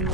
you.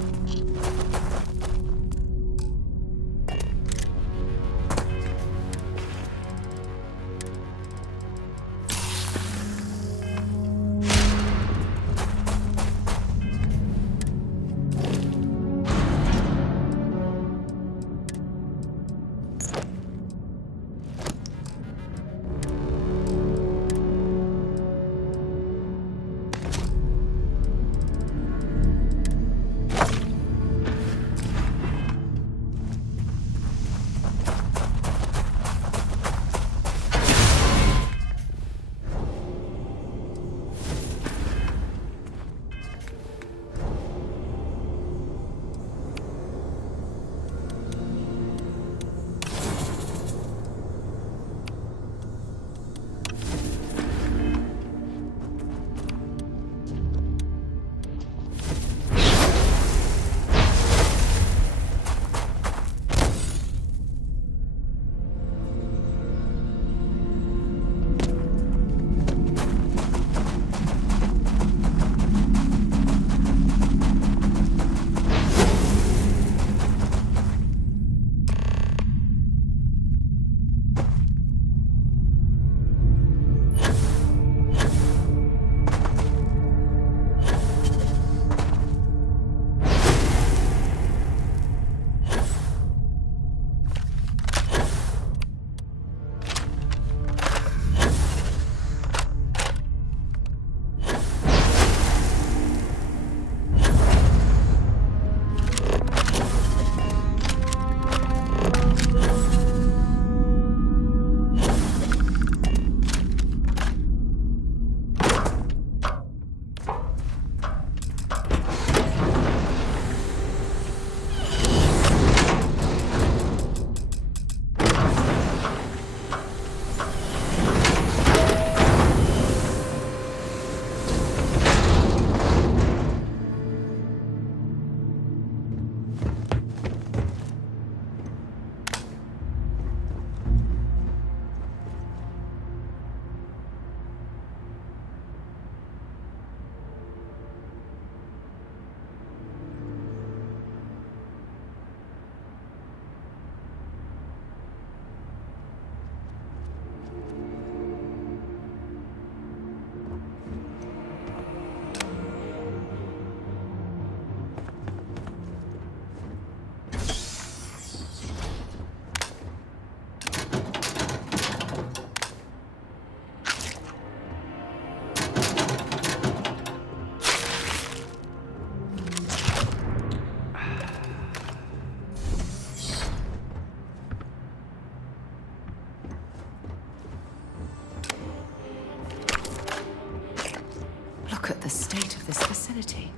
Look at the state of this facility.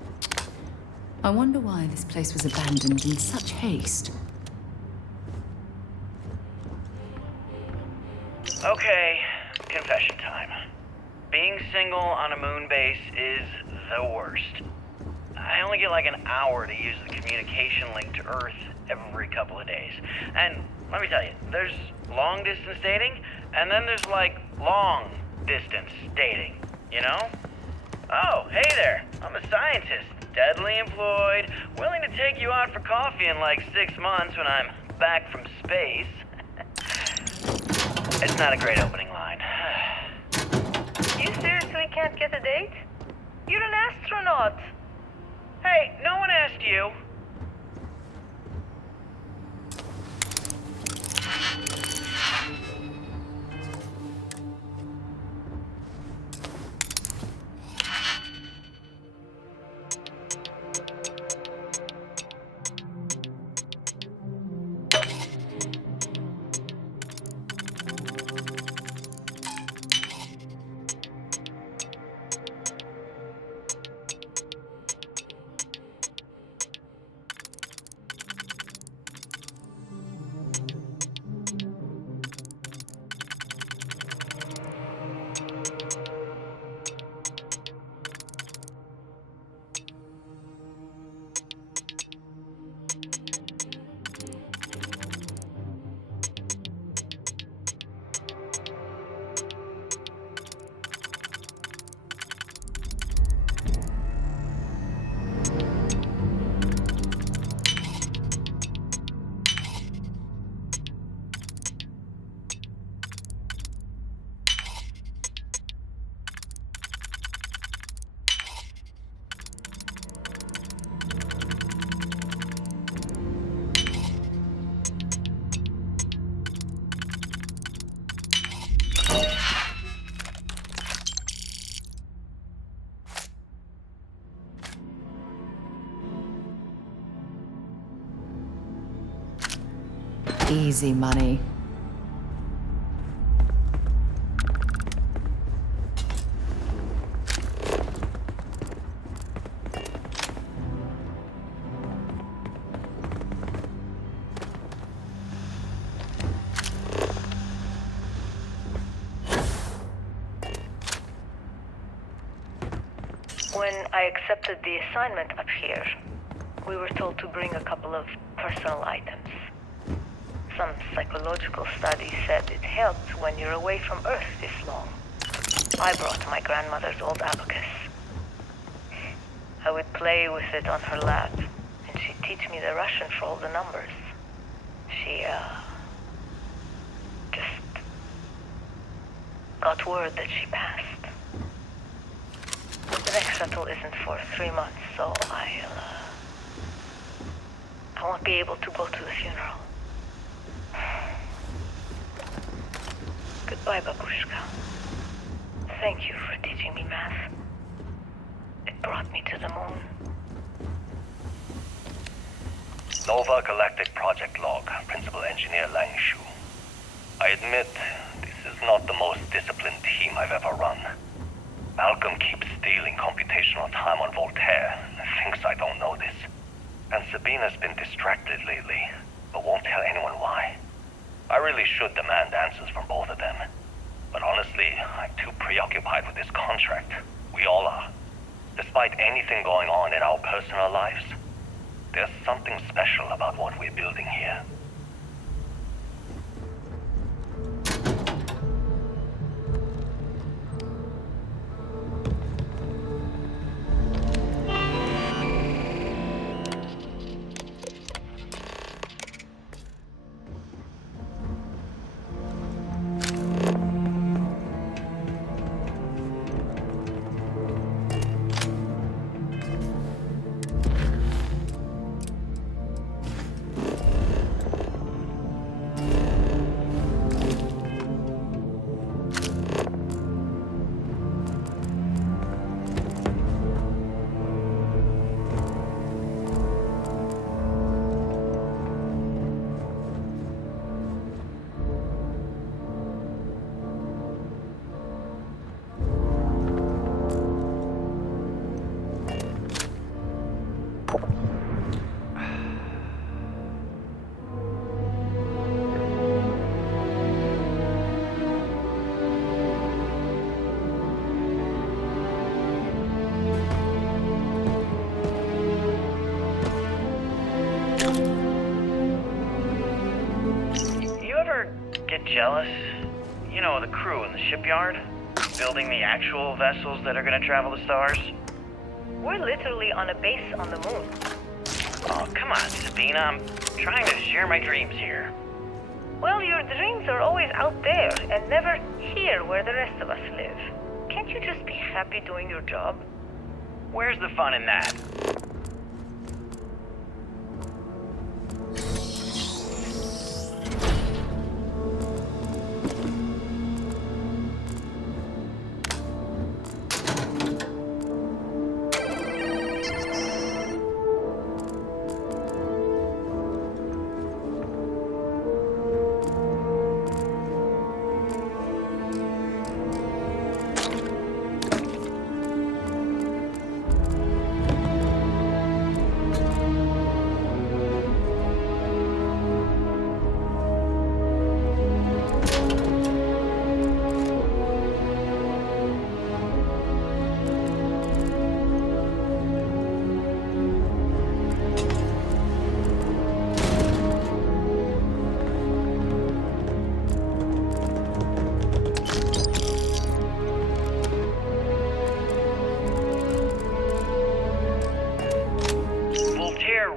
I wonder why this place was abandoned in such haste. Okay, confession time. Being single on a moon base is the worst. I only get like an hour to use the communication link to Earth every couple of days. And let me tell you, there's long distance dating, and then there's like long distance dating, you know? Oh, hey there, I'm a scientist, deadly employed, willing to take you out for coffee in like 6 months when I'm back from space. It's not a great opening line. You seriously can't get a date? You're an astronaut. Hey, no one asked you. Easy money. When I accepted the assignment up here, we were told to bring a couple of personal items. Some psychological studies said it helped when you're away from Earth this long. I brought my grandmother's old abacus. I would play with it on her lap, and she'd teach me the Russian for all the numbers. She, just got word that she passed. The next shuttle isn't for 3 months, so I won't be able to go to the funeral. Goodbye, Babushka. Thank you for teaching me math. It brought me to the moon. Nova Galactic Project Log, Principal Engineer Lang Shu. I admit, this is not the most disciplined team I've ever run. Malcolm keeps stealing computational time on Voltaire and thinks I don't know this. And Sabina's been distracted lately, but won't tell anyone why. I really should demand answers from both of them. But honestly, I'm too preoccupied with this contract. We all are. Despite anything going on in our personal lives, there's something special about what we're building here. Jealous? You know, the crew in the shipyard? Building the actual vessels that are gonna travel the stars? We're literally on a base on the moon. Oh, come on, Sabina. I'm trying to share my dreams here. Well, your dreams are always out there and never here where the rest of us live. Can't you just be happy doing your job? Where's the fun in that?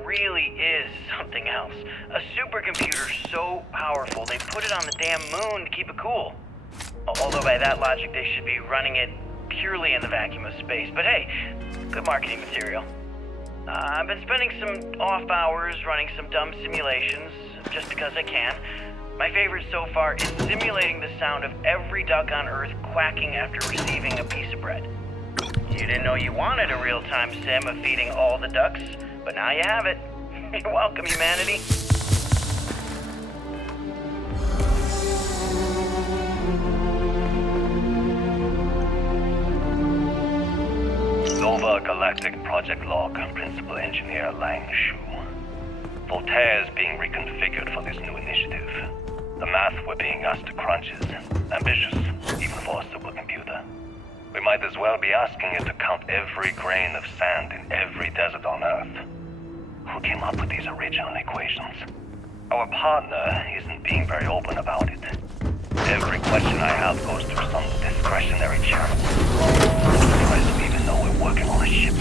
Really is something else. A supercomputer so powerful they put it on the damn moon to keep it cool. Although by that logic they should be running it purely in the vacuum of space. But hey, good marketing material. I've been spending some off hours running some dumb simulations just because I can. My favorite so far is simulating the sound of every duck on Earth quacking after receiving a piece of bread. You didn't know you wanted a real-time sim of feeding all the ducks, but now you have it. You're welcome, humanity. Nova Galactic Project Log, Principal Engineer Lang Shu. Voltaire is being reconfigured for this new initiative. The math we're being asked to crunch is ambitious, even for a supercomputer. We might as well be asking it to count every grain of sand in every desert on Earth. Who came up with these original equations? Our partner isn't being very open about it. Every question I have goes through some discretionary channel. I'm surprised we even know we're working on a ship.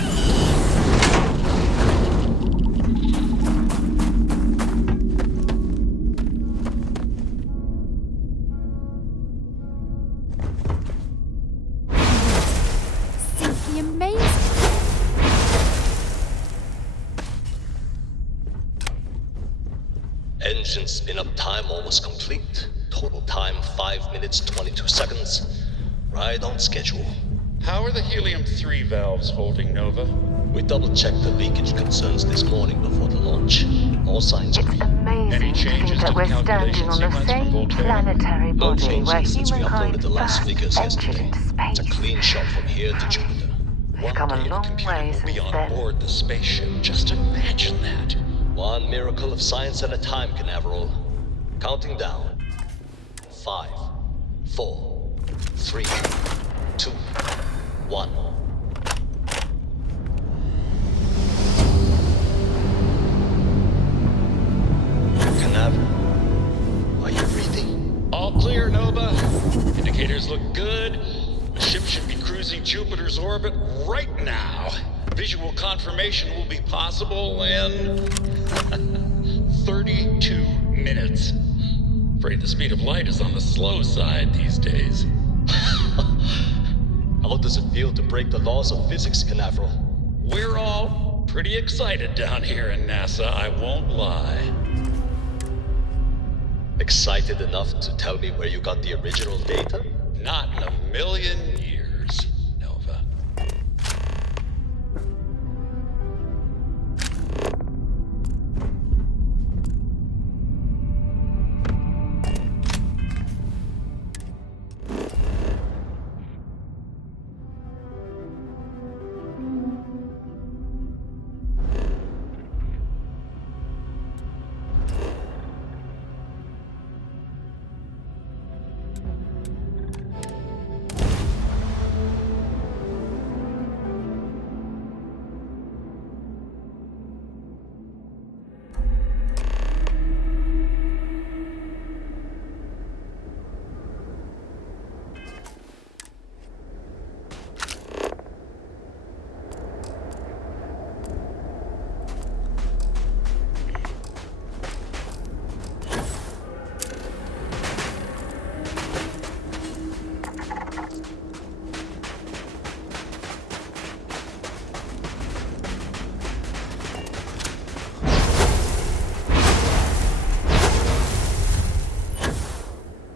Simply amazing. Engine spin-up time almost complete. Total time 5 minutes 22 seconds. Right on schedule. How are the helium-3 valves holding, Nova? We double-checked the leakage concerns this morning before the launch. All signs are green. Any Amazing to changes think to that the we're standing calculation on the sequence from same Voltaire? planetary No body where changes since we humankind uploaded the last first figures entered yesterday. into It's a space. clean shot from here to Jupiter. We've come a One day long the computer way will since be on then. board the spaceship. Just imagine that. One miracle of science at a time, Canaveral. Counting down. 5, 4, 3, 2, 1. Canaveral, are you breathing? All clear, Nova. Indicators look good. The ship should be cruising Jupiter's orbit right now. Visual confirmation will be possible in 32 minutes. Afraid the speed of light is on the slow side these days. How does it feel to break the laws of physics, Canaveral? We're all pretty excited down here in NASA, I won't lie. Excited enough to tell me where you got the original data? Not in a million years, Nova.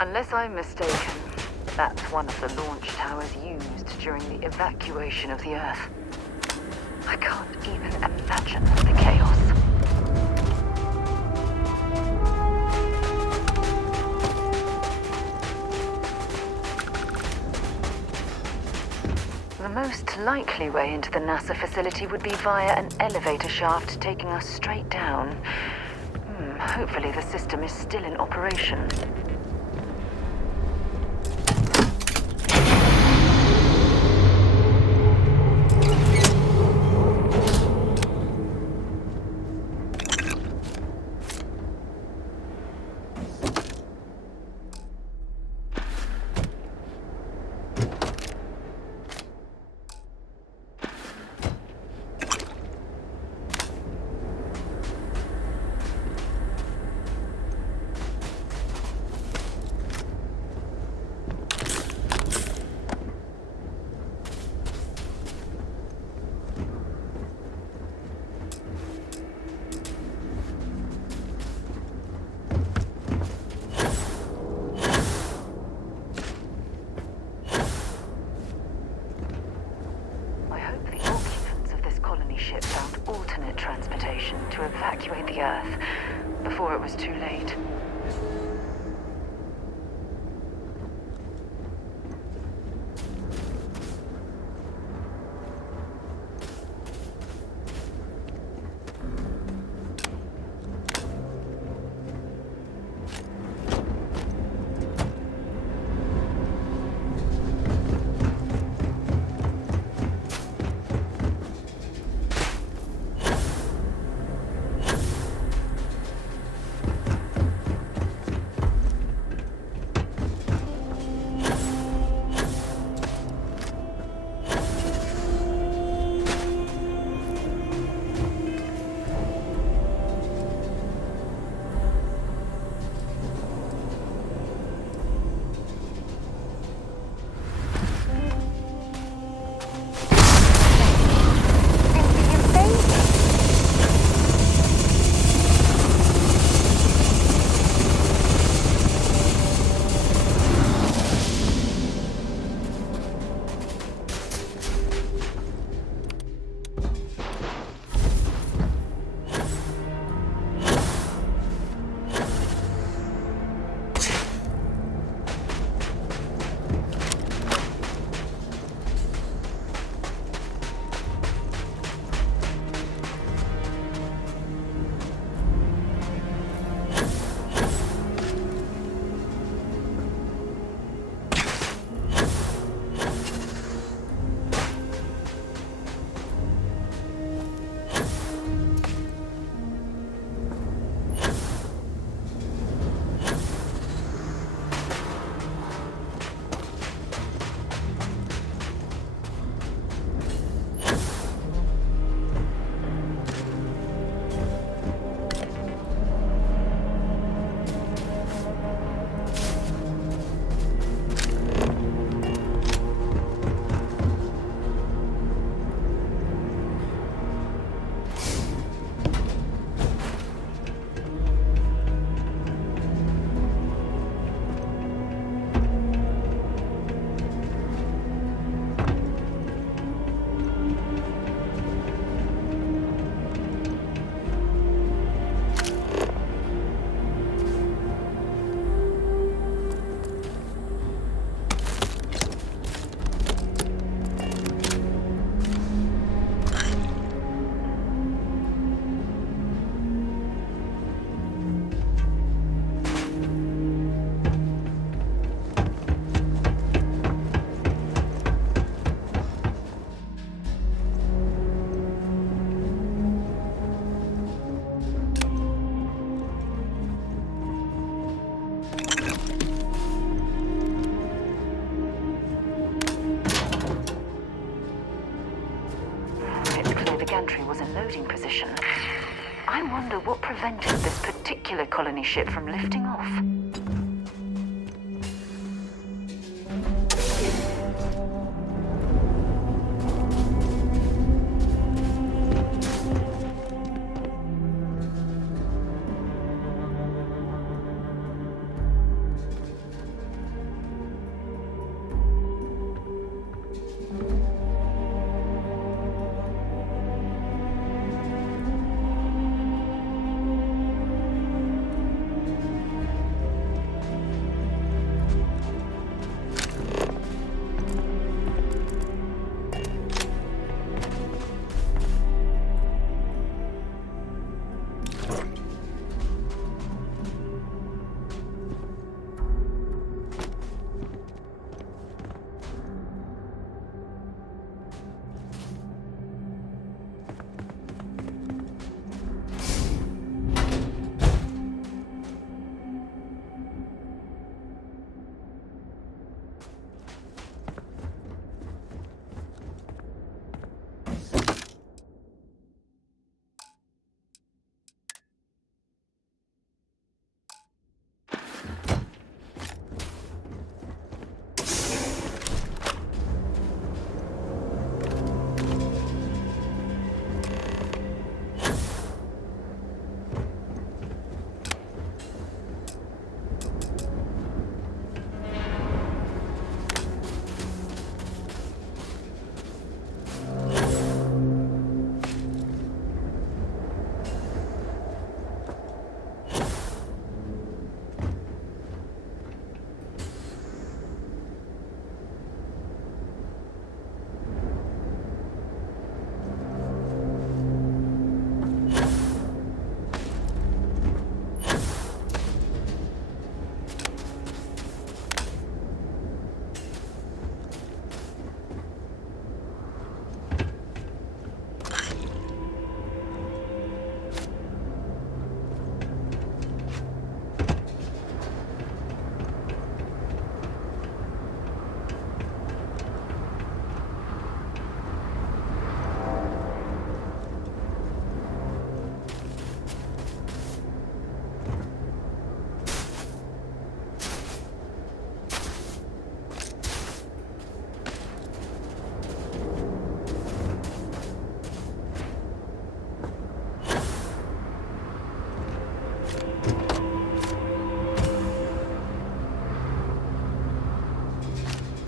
Unless I'm mistaken, that's one of the launch towers used during the evacuation of the Earth. I can't even imagine the chaos. The most likely way into the NASA facility would be via an elevator shaft taking us straight down. Hopefully the system is still in operation. To evacuate the Earth before it was too late. I wonder what prevented this particular colony ship from lifting off.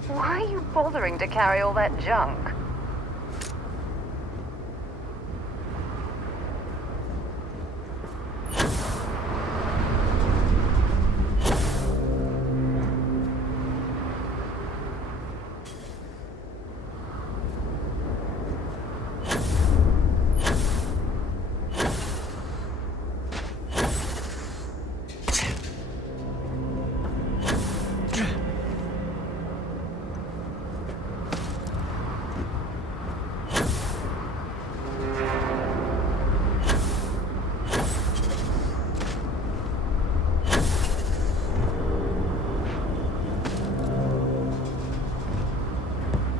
Why are you bothering to carry all that junk?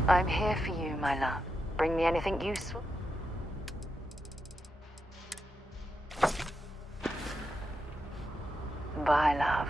I'm here for you, my love. Bring me anything useful? Bye, love.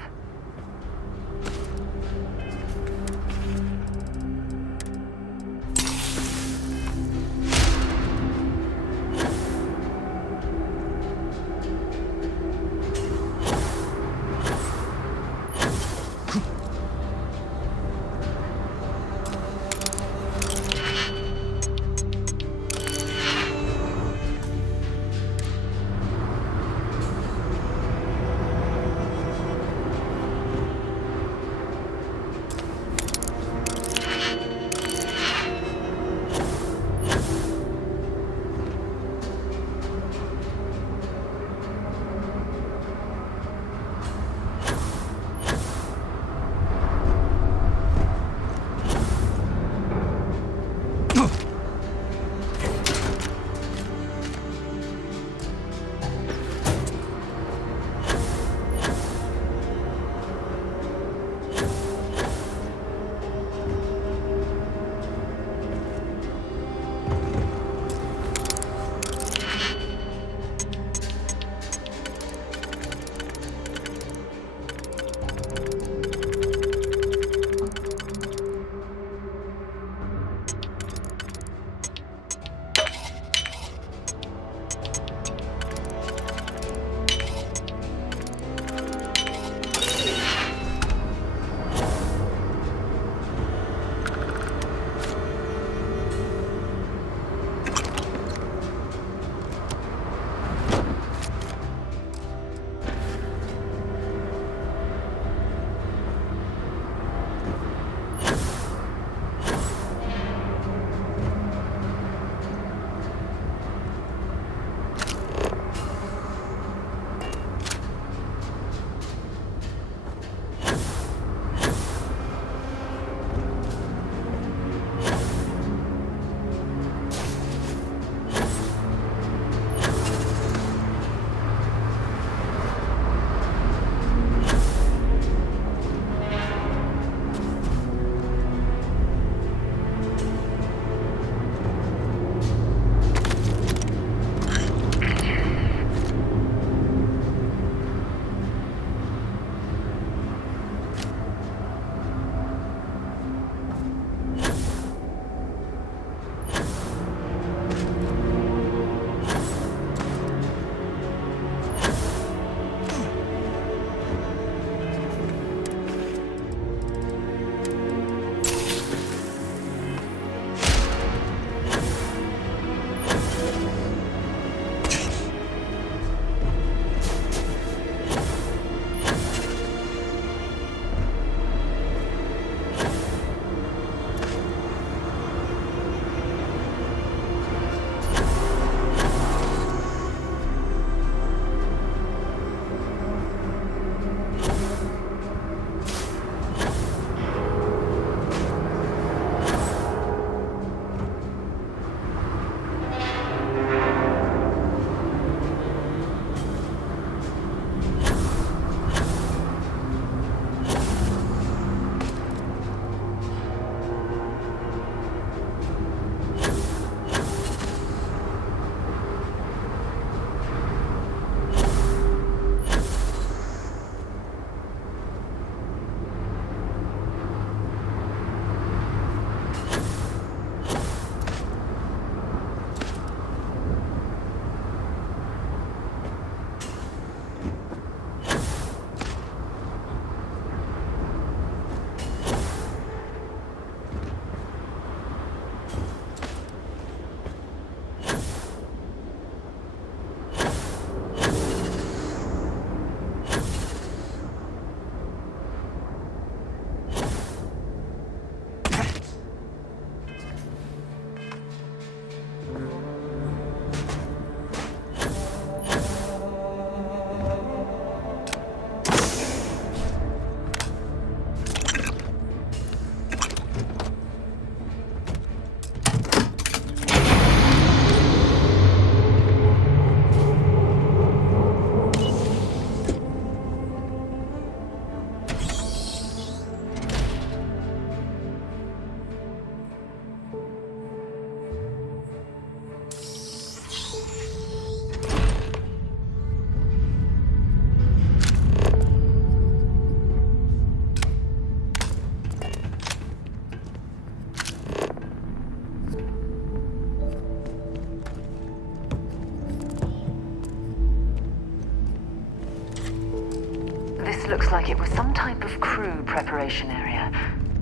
This looks like it was some type of crew preparation area.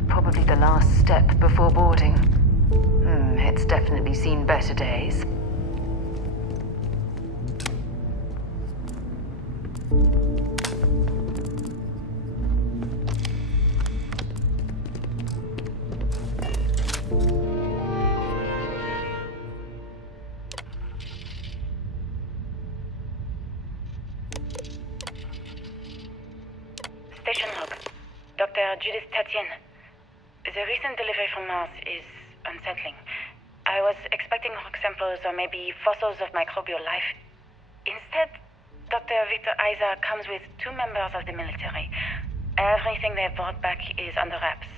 Probably the last step before boarding. It's definitely seen better days. Station log. Dr. Judith Tatien. The recent delivery from Mars is unsettling. I was expecting rock samples or maybe fossils of microbial life. Instead, Dr. Victor Isa comes with 2 members of the military. Everything they've brought back is under wraps.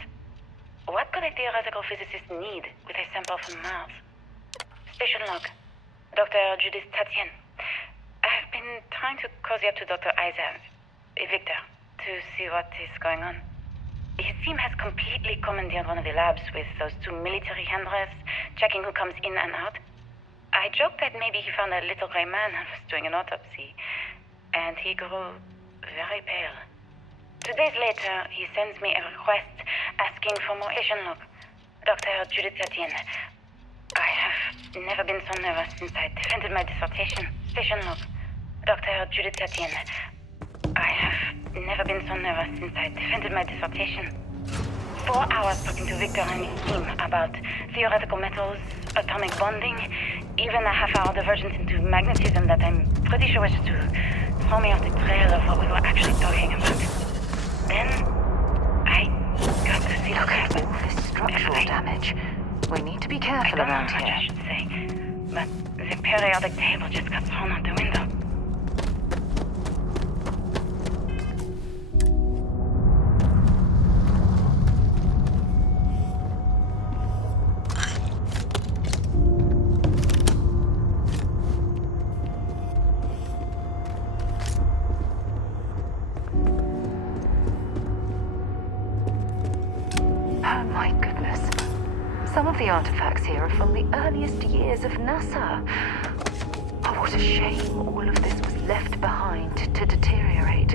What could a theoretical physicist need with a sample from Mars? Station log. Dr. Judith Tatien. I've been trying to cozy up to Dr. Isa, Victor, to see what is going on. His team has completely commandeered one of the labs with those 2 military handlers, checking who comes in and out. I joked that maybe he found a little gray man and was doing an autopsy, and he grew very pale. 2 days later, he sends me a request asking for more station log. Dr. Judith Tatien. I have never been so nervous since I defended my dissertation. Station log. Dr. Judith Tatien. I have never been so nervous since I defended my dissertation. 4 hours talking to Victor and his team about theoretical metals, atomic bonding, even a half-hour divergence into magnetism that I'm pretty sure was to throw me off the trail of what we were actually talking about. Then, I got to see Look at all this structural damage. We need to be careful around here. I here. should say, but the periodic table just got thrown out the window. Oh my goodness. Some of the artifacts here are from the earliest years of NASA. Oh, what a shame all of this was left behind to deteriorate.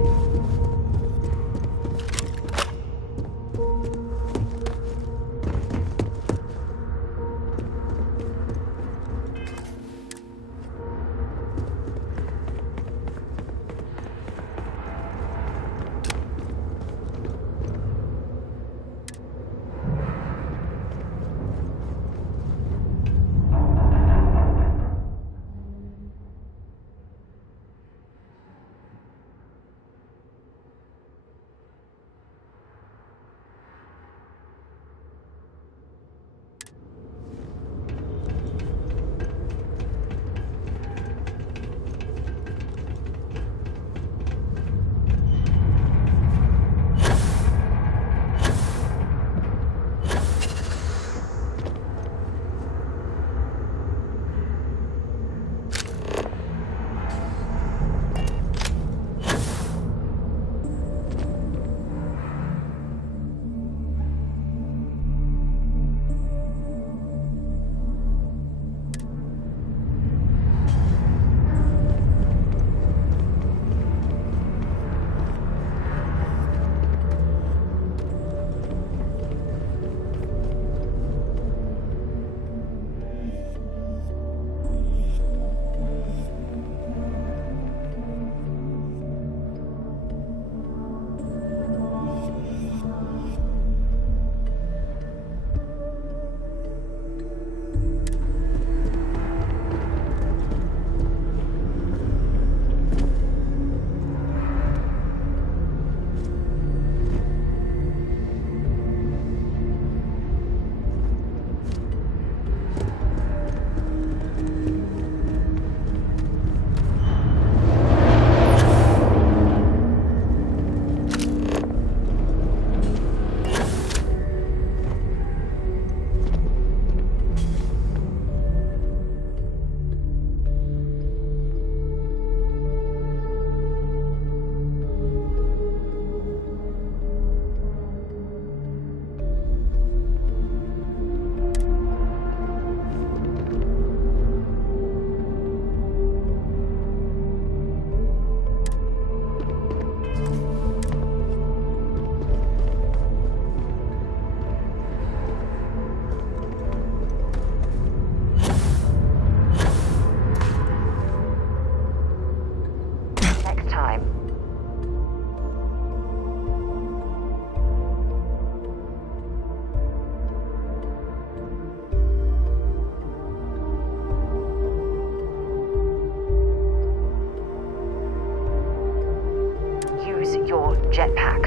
jetpack.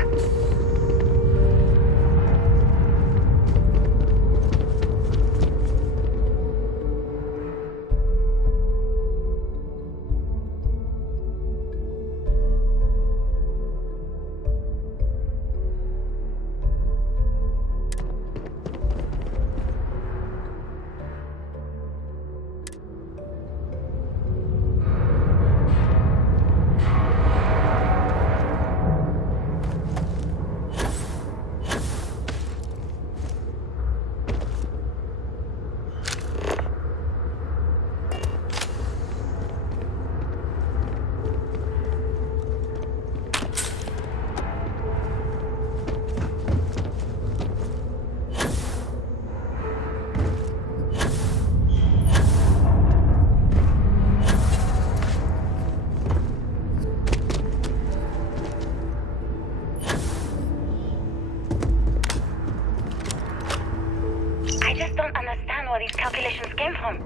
I just don't understand where these calculations came from.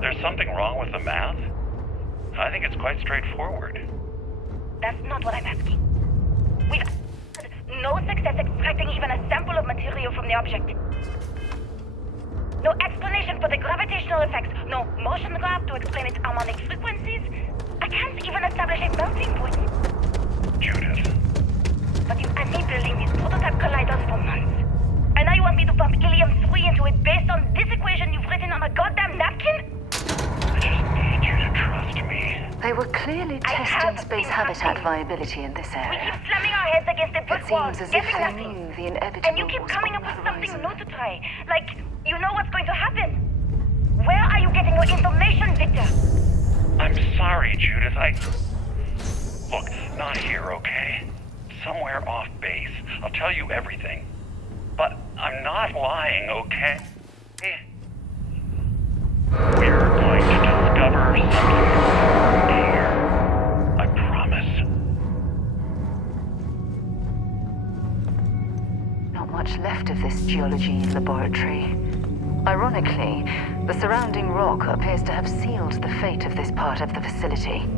There's something wrong with the math? I think it's quite straightforward. That's not what I'm asking. We've had no success extracting even a sample of material from the object. No explanation for the gravitational effects. No motion graph to explain its harmonic frequencies. I can't even establish a melting point. Judith. But you had me building these prototype colliders for months. And now you want me to pump helium-3 into it based on this equation you've written on a goddamn napkin? I just need you to trust me. They were clearly I testing have space been habitat asking. viability in this We area. keep slamming our heads against a It brick wall, seems as if getting they nothing. knew the inevitable And you keep was coming on up the with something horizon. new to try. Like, you know what's going to happen. Where are you getting your information, Victor? I'm sorry, Judith. Look, not here, okay? Somewhere off base. I'll tell you everything. But I'm not lying, okay? We're going to discover something here. I promise. Not much left of this geology laboratory. Ironically, the surrounding rock appears to have sealed the fate of this part of the facility.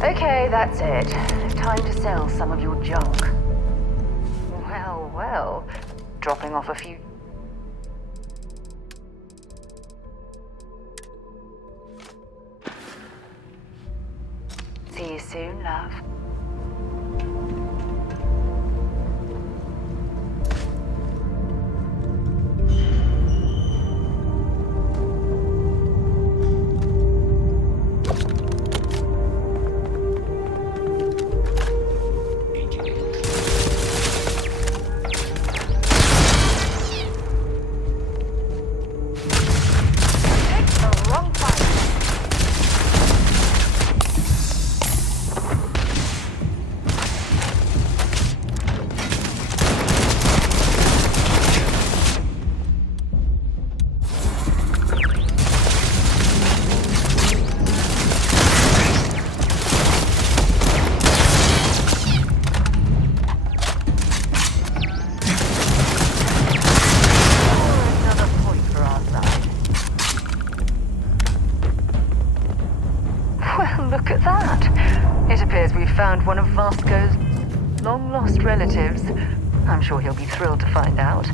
Okay, that's it. Time to sell some of your junk. Well, well. Dropping off a few... See you soon, love. Look at that. It appears we've found one of Vasco's long-lost relatives. I'm sure he'll be thrilled to find out.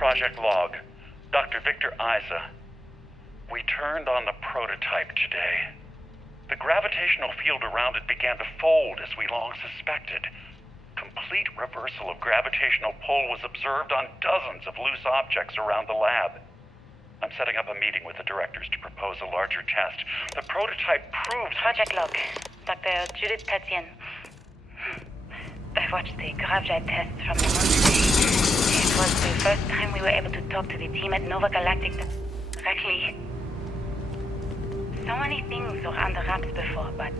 Project Log, Dr. Victor Isa. We turned on the prototype today. The gravitational field around it began to fold as we long suspected. Complete reversal of gravitational pull was observed on dozens of loose objects around the lab. I'm setting up a meeting with the directors to propose a larger test. The prototype proves... Project Log, Dr. Judith Tatien. I watched the GravJet test from the moon today. It was the first time we were able to talk to the team at Nova Galactic directly. So many things were under wraps before, but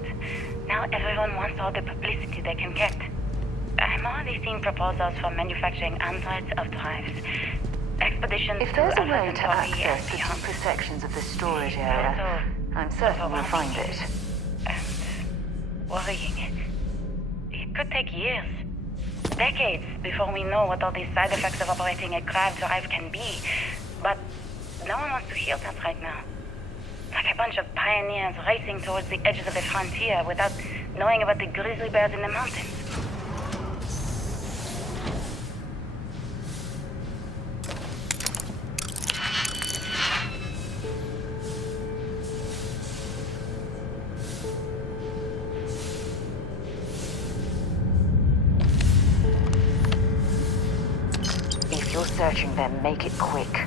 now everyone wants all the publicity they can get. I'm already seeing proposals for manufacturing androids of drives. Expeditions If there's to a way to Alpha Centauri access the and beyond. deeper sections of the storage area, I'm certain we'll find it. And worrying. It could take years, decades, before we know what all these side effects of operating a grav drive can be. But no one wants to hear that right now. Like a bunch of pioneers racing towards the edges of the frontier without knowing about the grizzly bears in the mountains. If you're searching them, make it quick.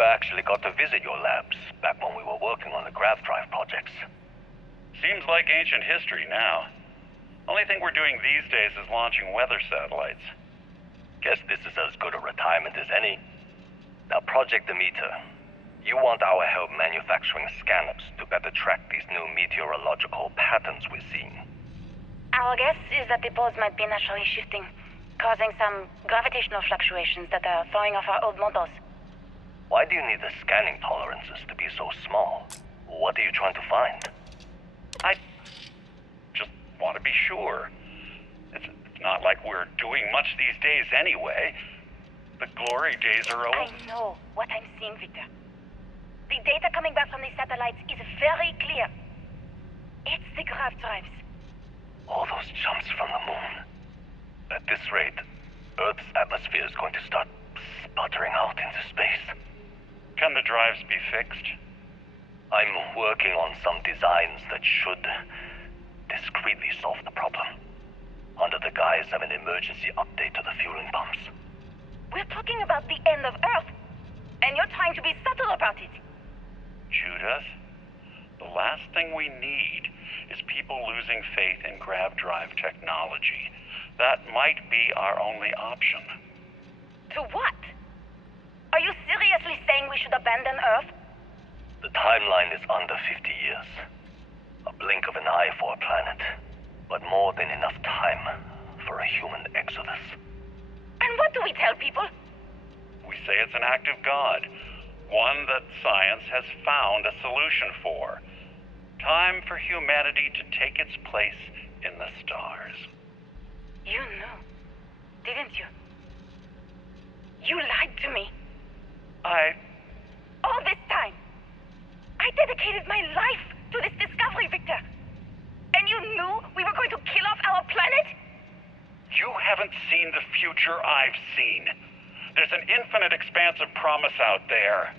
never actually got to visit your labs back when we were working on the grav drive projects. Seems like ancient history now. Only thing we're doing these days is launching weather satellites. Guess this is as good a retirement as any. Now, Project Demeter, you want our help manufacturing scanners to better track these new meteorological patterns we're seeing. Our guess is that the poles might be naturally shifting, causing some gravitational fluctuations that are throwing off our old models. Why do you need the scanning tolerances to be so small? What are you trying to find? I just want to be sure. It's not like we're doing much these days anyway. The glory days are over. I know what I'm seeing, Victor. The data coming back from these satellites is very clear. It's the grav drives. All those jumps from the moon. At this rate, Earth's atmosphere is going to start sputtering out into space. Can the drives be fixed? I'm working on some designs that should discreetly solve the problem, under the guise of an emergency update to the fueling pumps. We're talking about the end of Earth, and you're trying to be subtle about it. Judith, the last thing we need is people losing faith in grav drive technology. That might be our only option. To what? Are you seriously saying we should abandon Earth? The timeline is under 50 years. A blink of an eye for a planet, but more than enough time for a human exodus. And what do we tell people? We say it's an act of God, one that science has found a solution for. Time for humanity to take its place in the stars. You knew, didn't you? You lied to me. All this time, I dedicated my life to this discovery, Victor. And you knew we were going to kill off our planet? You haven't seen the future I've seen. There's an infinite expanse of promise out there.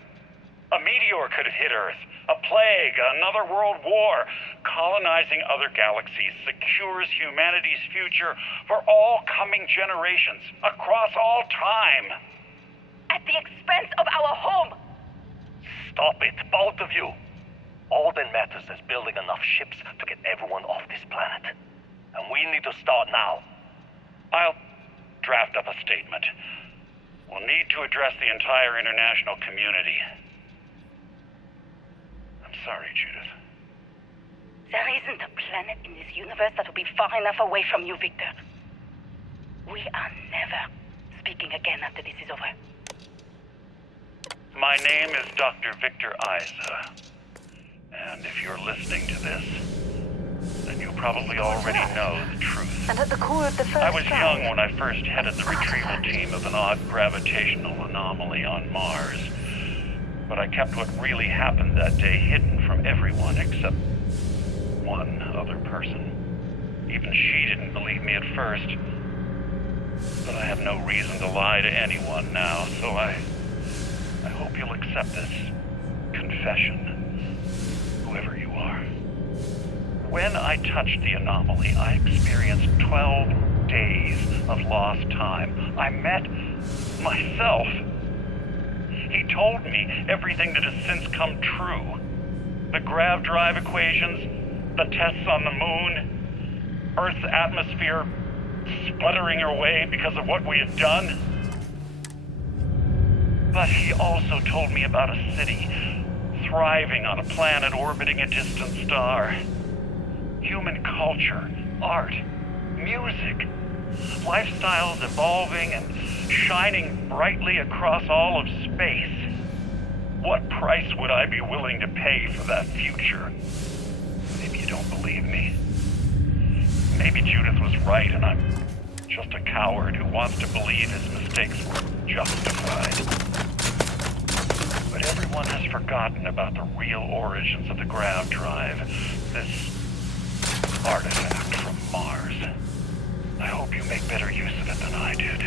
A meteor could have hit Earth. A plague, another world war. Colonizing other galaxies secures humanity's future for all coming generations, across all time. At the expense of our home. Stop it, both of you. All that matters is building enough ships to get everyone off this planet. And we need to start now. I'll draft up a statement. We'll need to address the entire international community. I'm sorry, Judith. There isn't a planet in this universe that will be far enough away from you, Victor. We are never speaking again after this is over. My name is Dr. Victor Isa. And if you're listening to this, then you probably already know the truth. And at the core of the first I was drive, young when I first headed the retrieval team of an odd gravitational anomaly on Mars. But I kept what really happened that day hidden from everyone except one other person. Even she didn't believe me at first. But I have no reason to lie to anyone now, so I hope you'll accept this confession, whoever you are. When I touched the anomaly, I experienced 12 days of lost time. I met myself. He told me everything that has since come true. The grav drive equations, the tests on the moon, Earth's atmosphere sputtering away because of what we had done. But he also told me about a city thriving on a planet orbiting a distant star. Human culture, art, music, lifestyles evolving and shining brightly across all of space. What price would I be willing to pay for that future? Maybe you don't believe me. Maybe Judith was right and I'm just a coward who wants to believe his mistakes were justified. But everyone has forgotten about the real origins of the grav drive. This artifact from Mars. I hope you make better use of it than I did.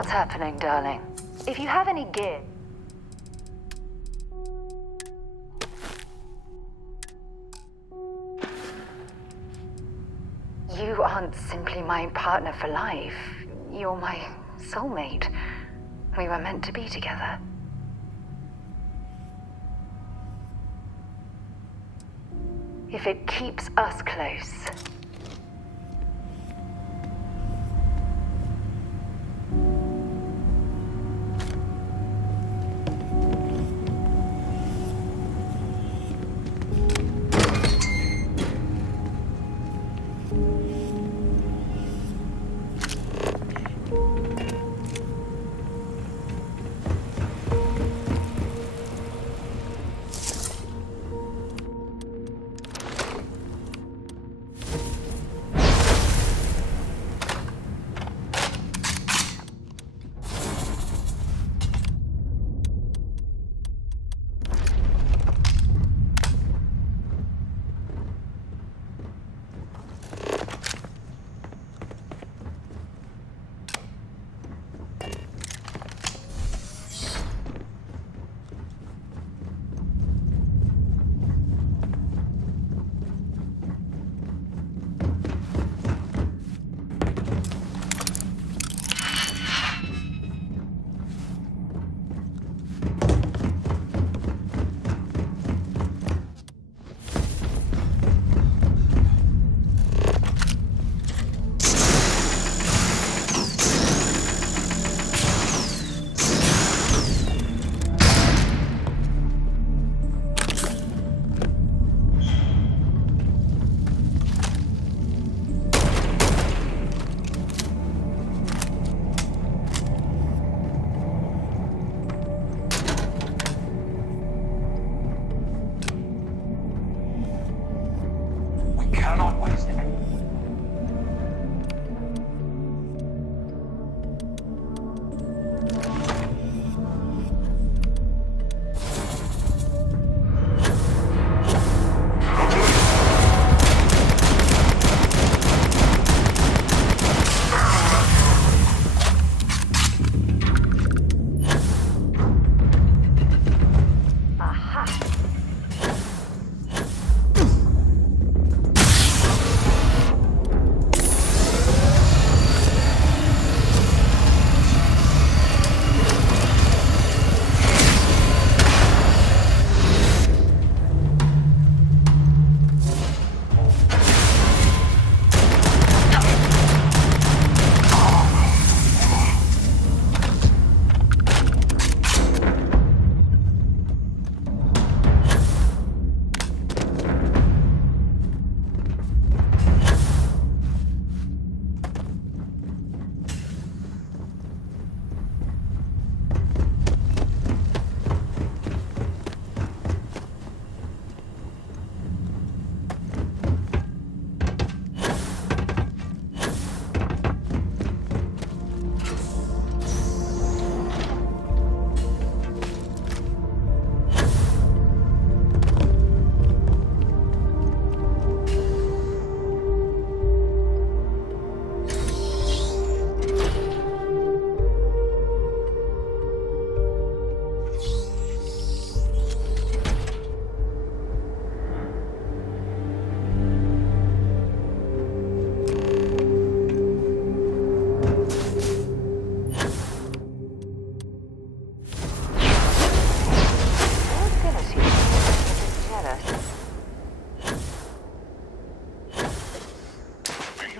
What's happening, darling? If you have any gear... You aren't simply my partner for life. You're my soulmate. We were meant to be together. If it keeps us close...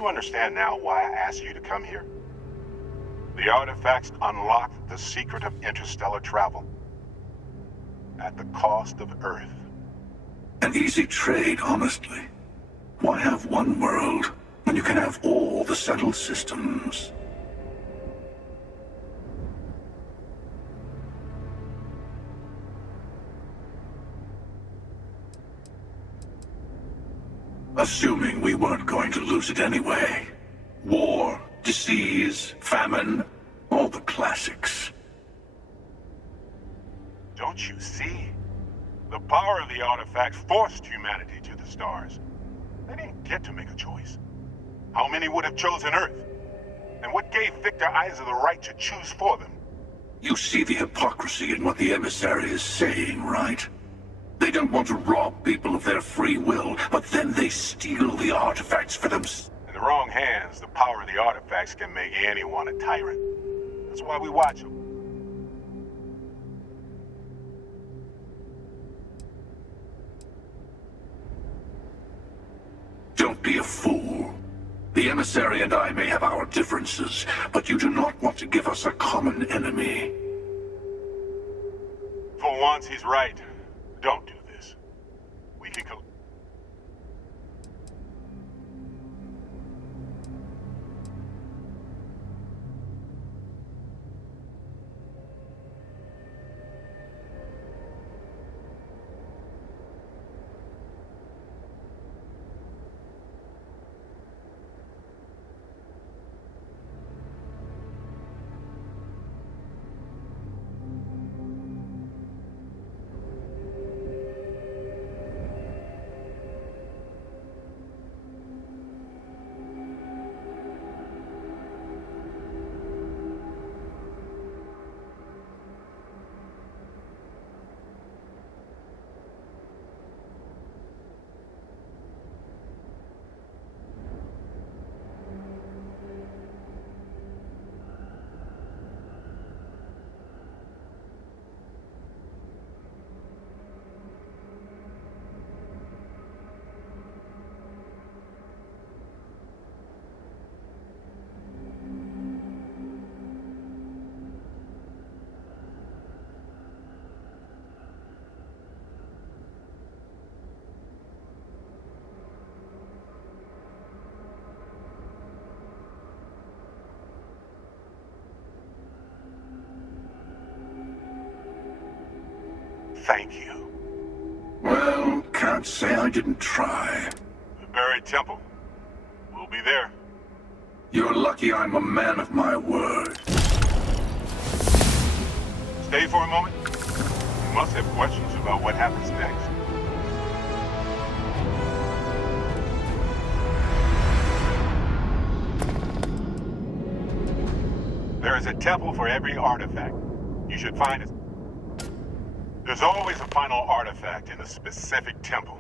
you understand now why I asked you to come here? The artifacts unlocked the secret of interstellar travel. At the cost of Earth. An easy trade, honestly. Why have one world when you can have all the settled systems? Assuming we weren't going to lose it anyway. War, disease, famine, all the classics. Don't you see? The power of the artifacts forced humanity to the stars. They didn't get to make a choice. How many would have chosen Earth? And what gave Victor Isa the right to choose for them? You see the hypocrisy in what the emissary is saying, right? They don't want to rob people of their free will, but then they steal the artifacts for them. In the wrong hands, the power of the artifacts can make anyone a tyrant. That's why we watch them. Don't be a fool. The emissary and I may have our differences, but you do not want to give us a common enemy. For once, he's right. Don't do this. We can go. Thank you. Well, can't say I didn't try. The buried temple. We'll be there. You're lucky I'm a man of my word. Stay for a moment. You must have questions about what happens next. There is a temple for every artifact. You should find it. There's always a final artifact in a specific temple.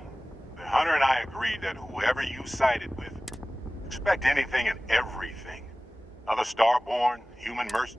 The hunter and I agreed that whoever you sided with, expect anything and everything. Other Starborn, human mercy.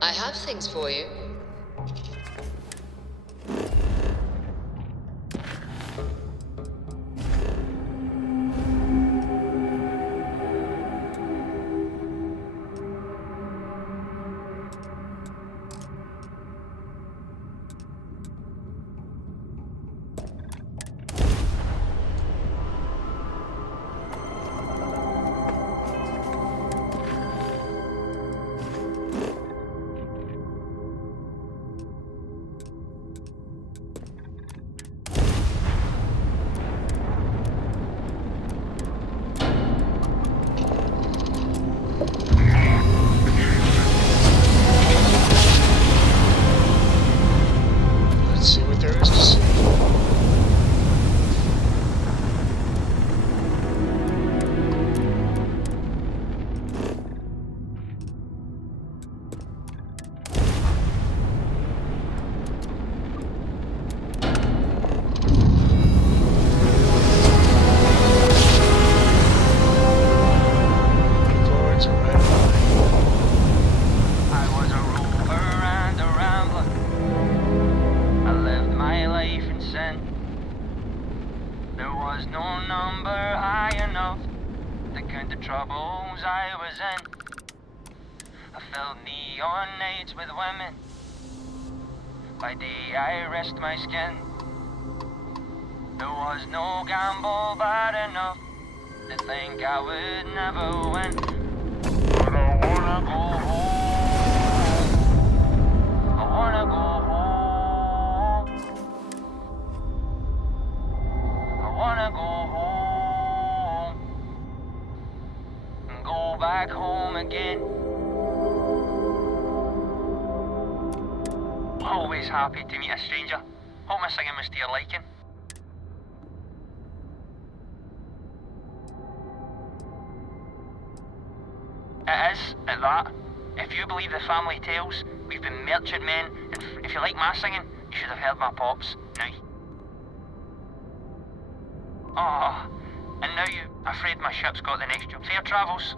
I have things for you. There was no number high enough to count the troubles I was in. I filled neon nights with women. By day I rest my skin. There was no gamble bad enough to think I would never win. But I wanna go home. I wanna go home. I wanna go home. And go back home again. Always happy to meet a stranger. Hope my singing was to your liking. It is, at that. If you believe the family tales, we've been merchantmen, and if you like my singing, you should have heard my pops. Now. Oh, and now you, afraid my ship's got the next job. Fair travels.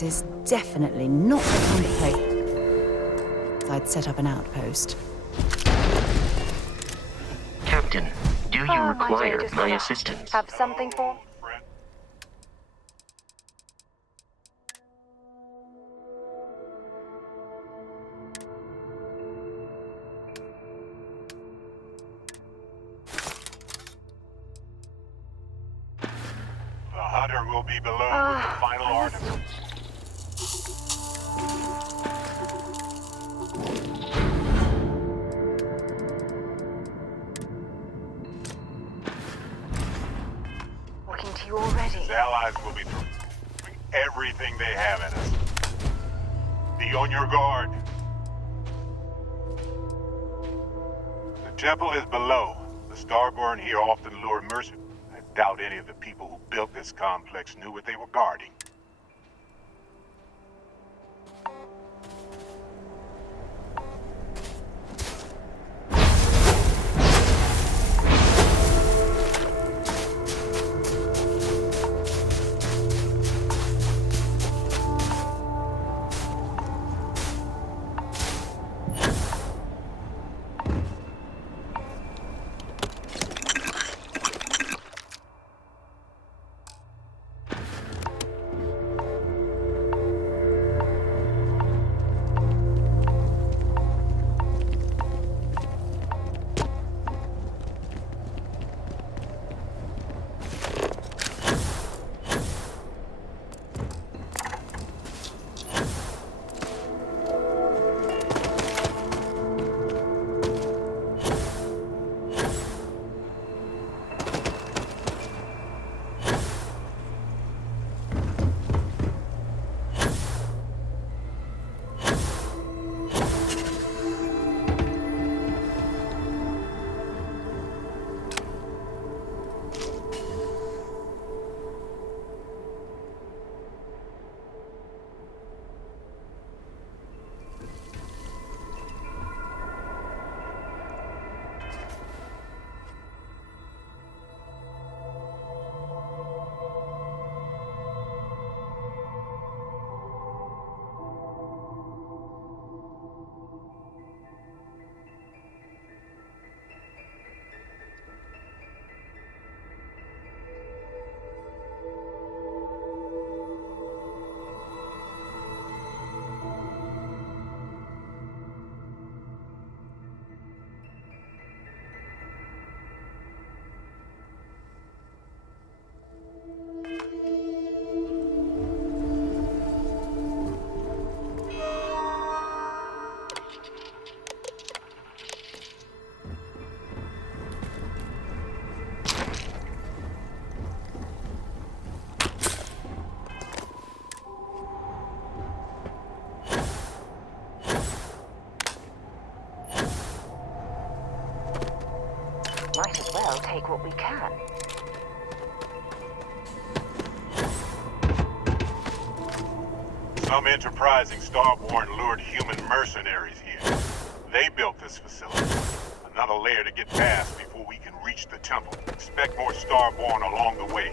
This is definitely not the kind of place I'd set up an outpost. Captain, do you require my assistance? Have something for? The hunter will be below with the final artifact. Talking to you already. His allies will be throwing everything they have at us. Be on your guard. The temple is below. The Starborn here often lure mercenaries. I doubt any of the people who built this complex knew what they were guarding. Might as well take what we can. Some enterprising Starborn lured human mercenaries here. They built this facility. Another layer to get past before we can reach the temple. Expect more Starborn along the way.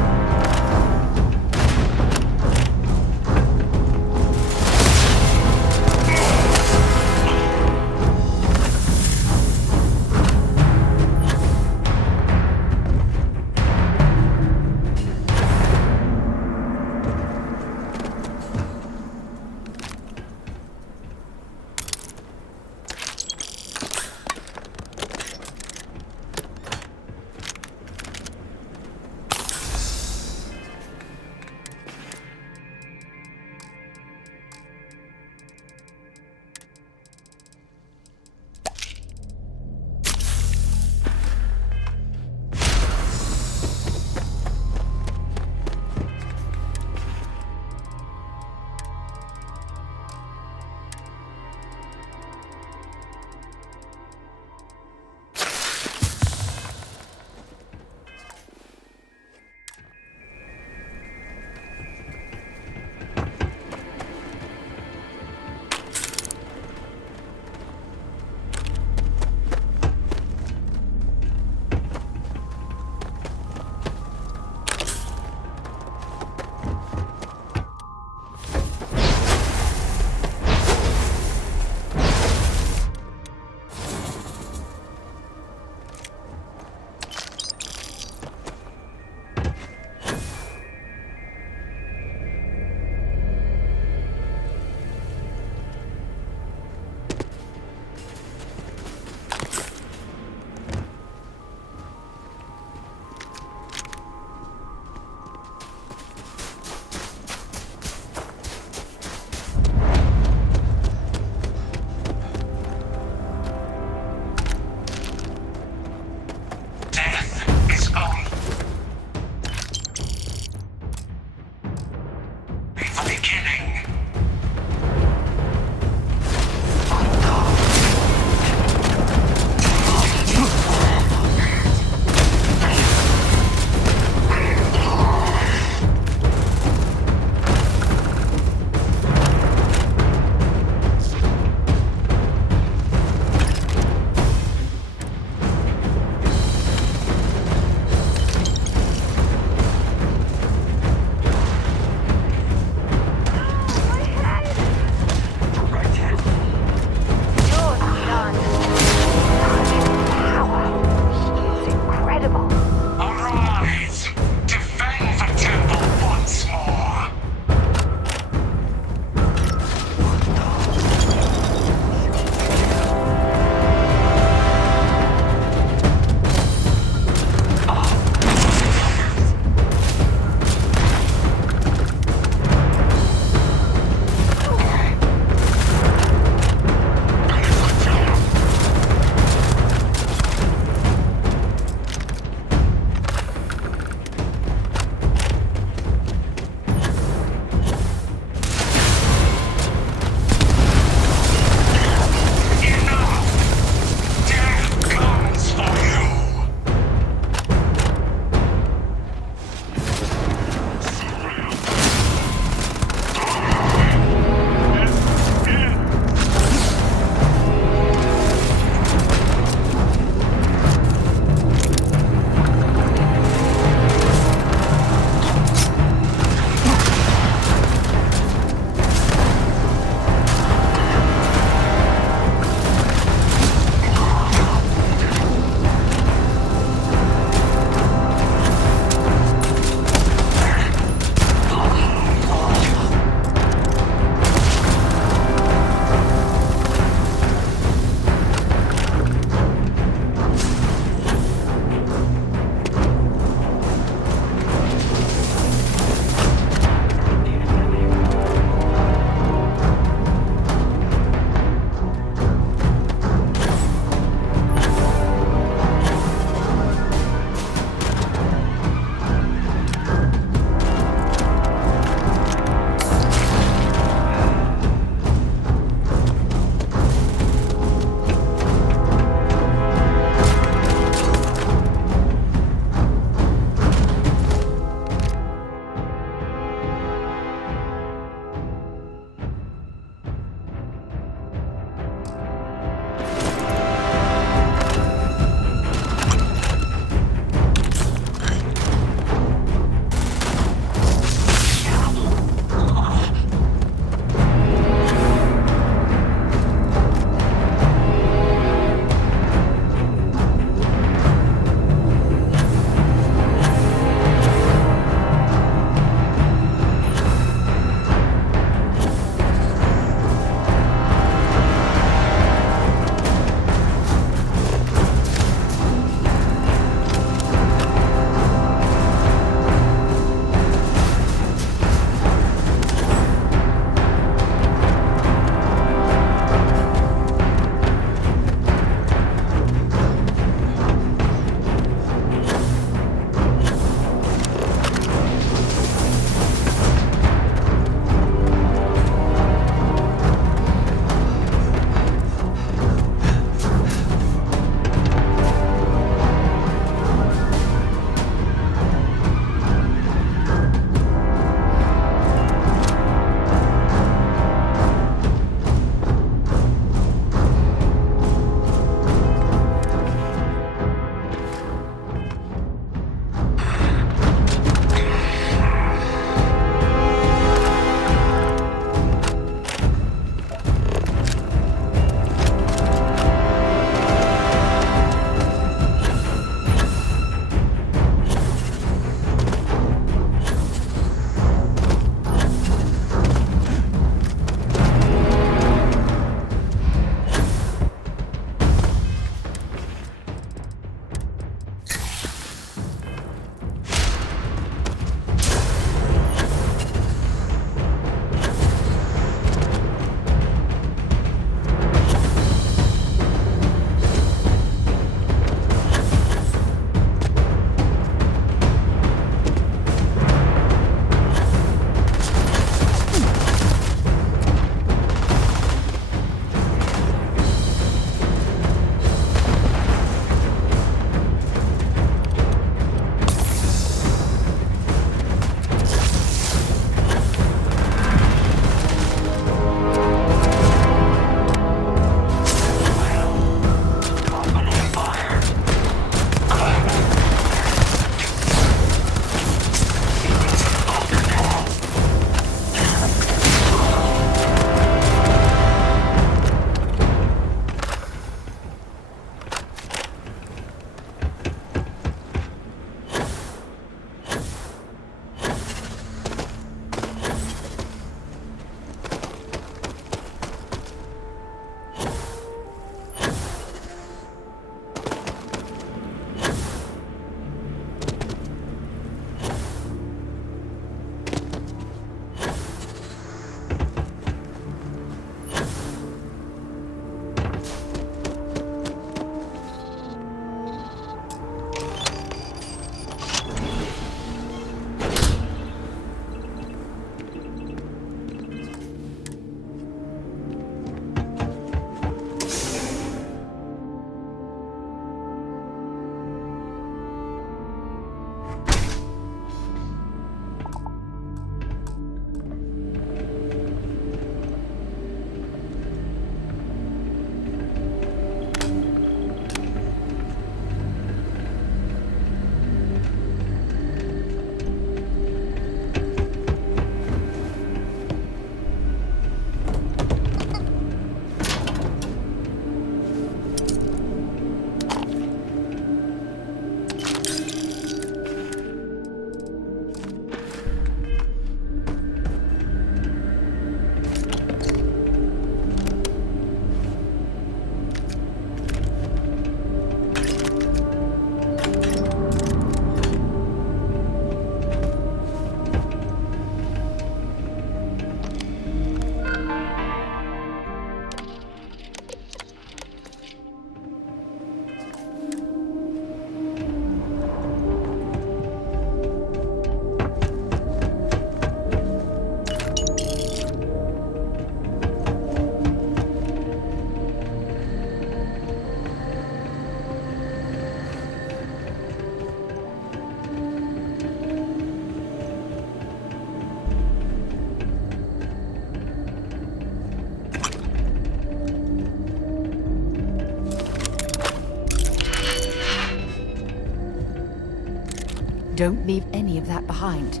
Don't leave any of that behind.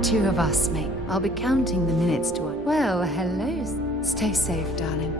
Two of us, mate. I'll be counting the minutes to it. Well, hello. Stay safe, darling.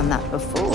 done that before.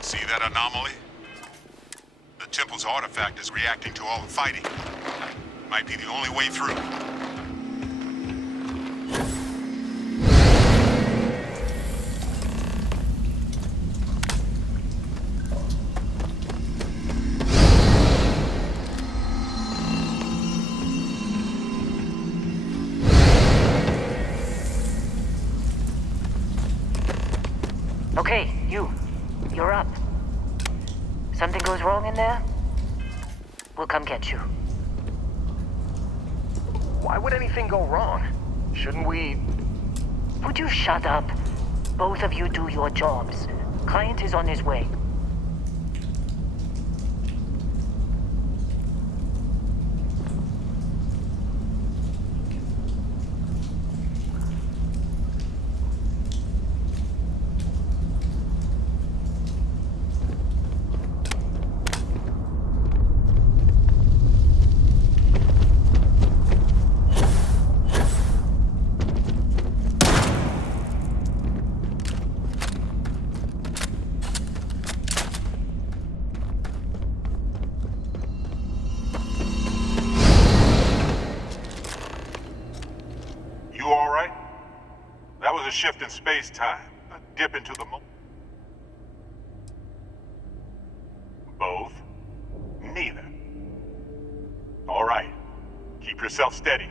See that anomaly? The temple's artifact is reacting to all the fighting. Might be the only way through. Okay, you're up. Something goes wrong in there? We'll come get you. Why would anything go wrong? Shouldn't we... Would you shut up? Both of you do your jobs. Client is on his way. Shift in space-time, a dip into the both? Neither. All right. Keep yourself steady.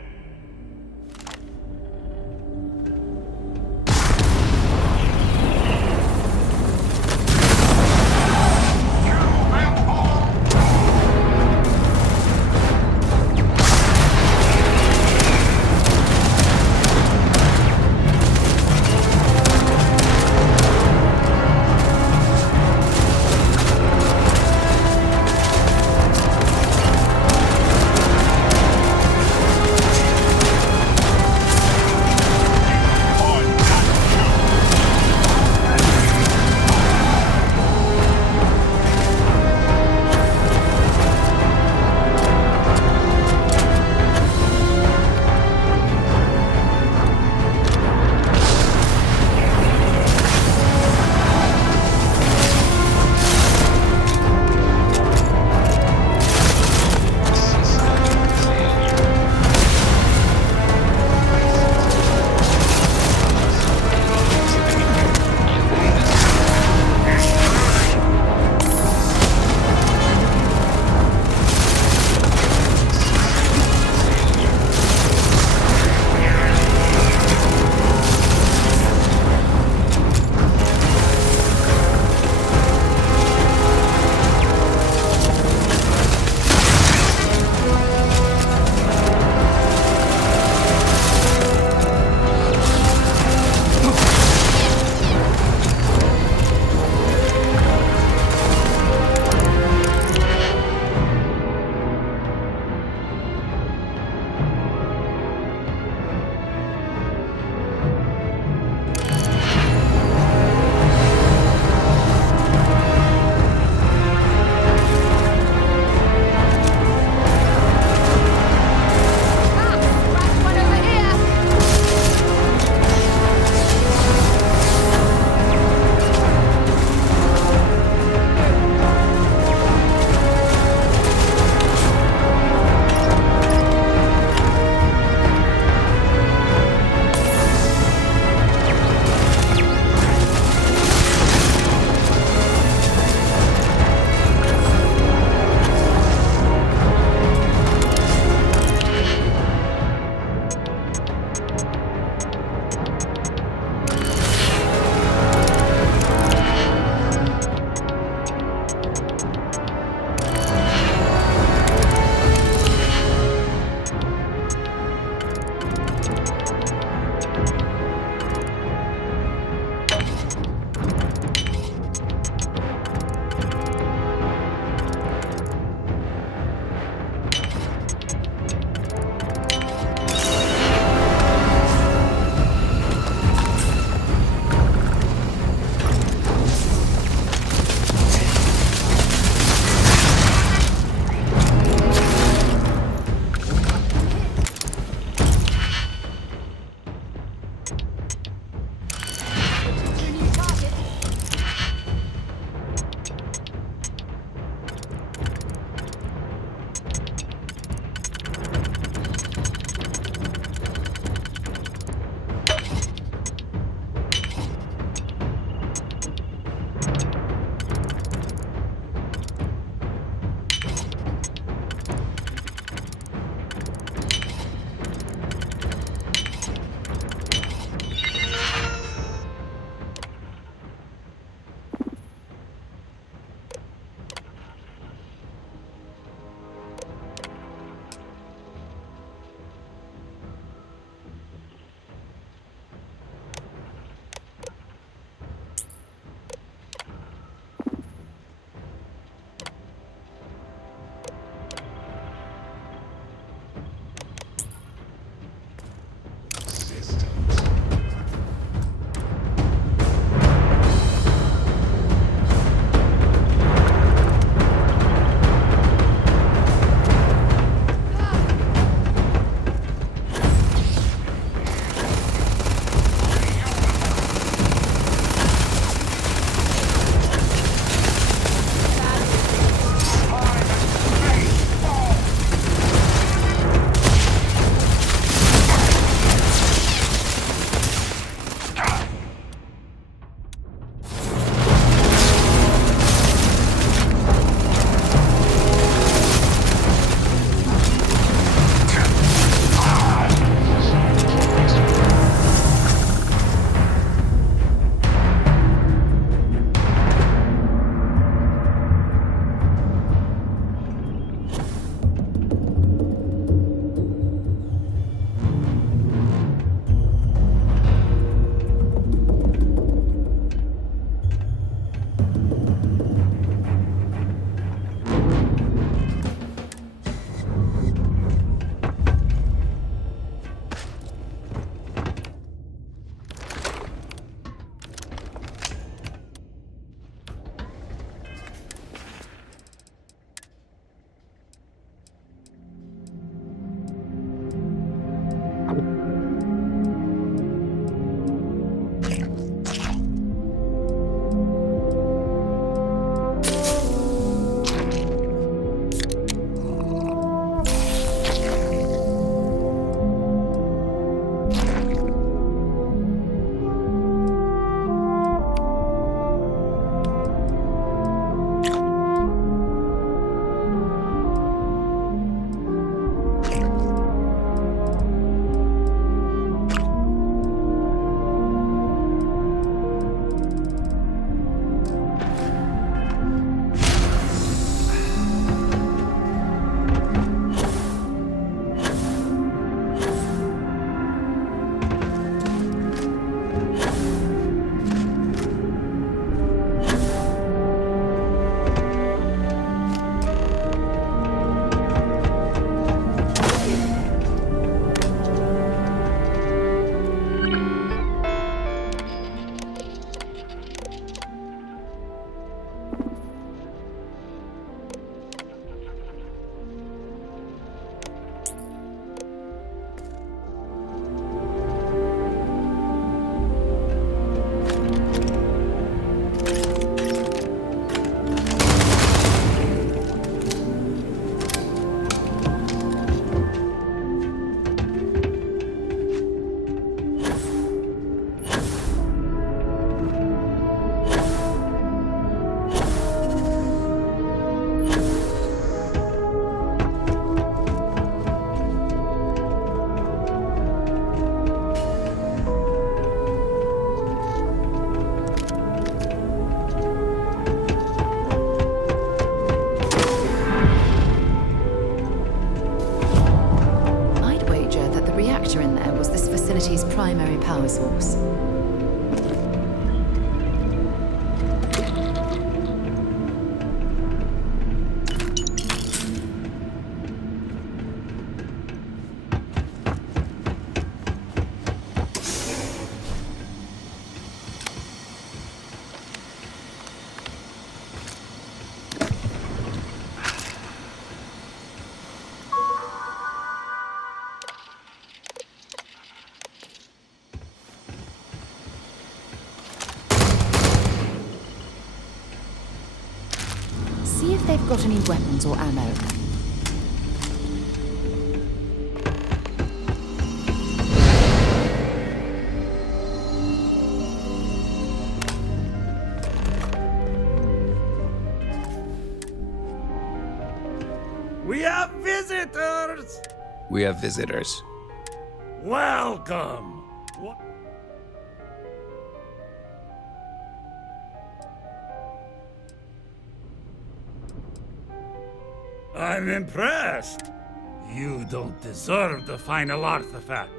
primary power source. See if they've got any weapons or ammo. We have visitors! We have visitors. Welcome! I'm impressed. You don't deserve the final artifact.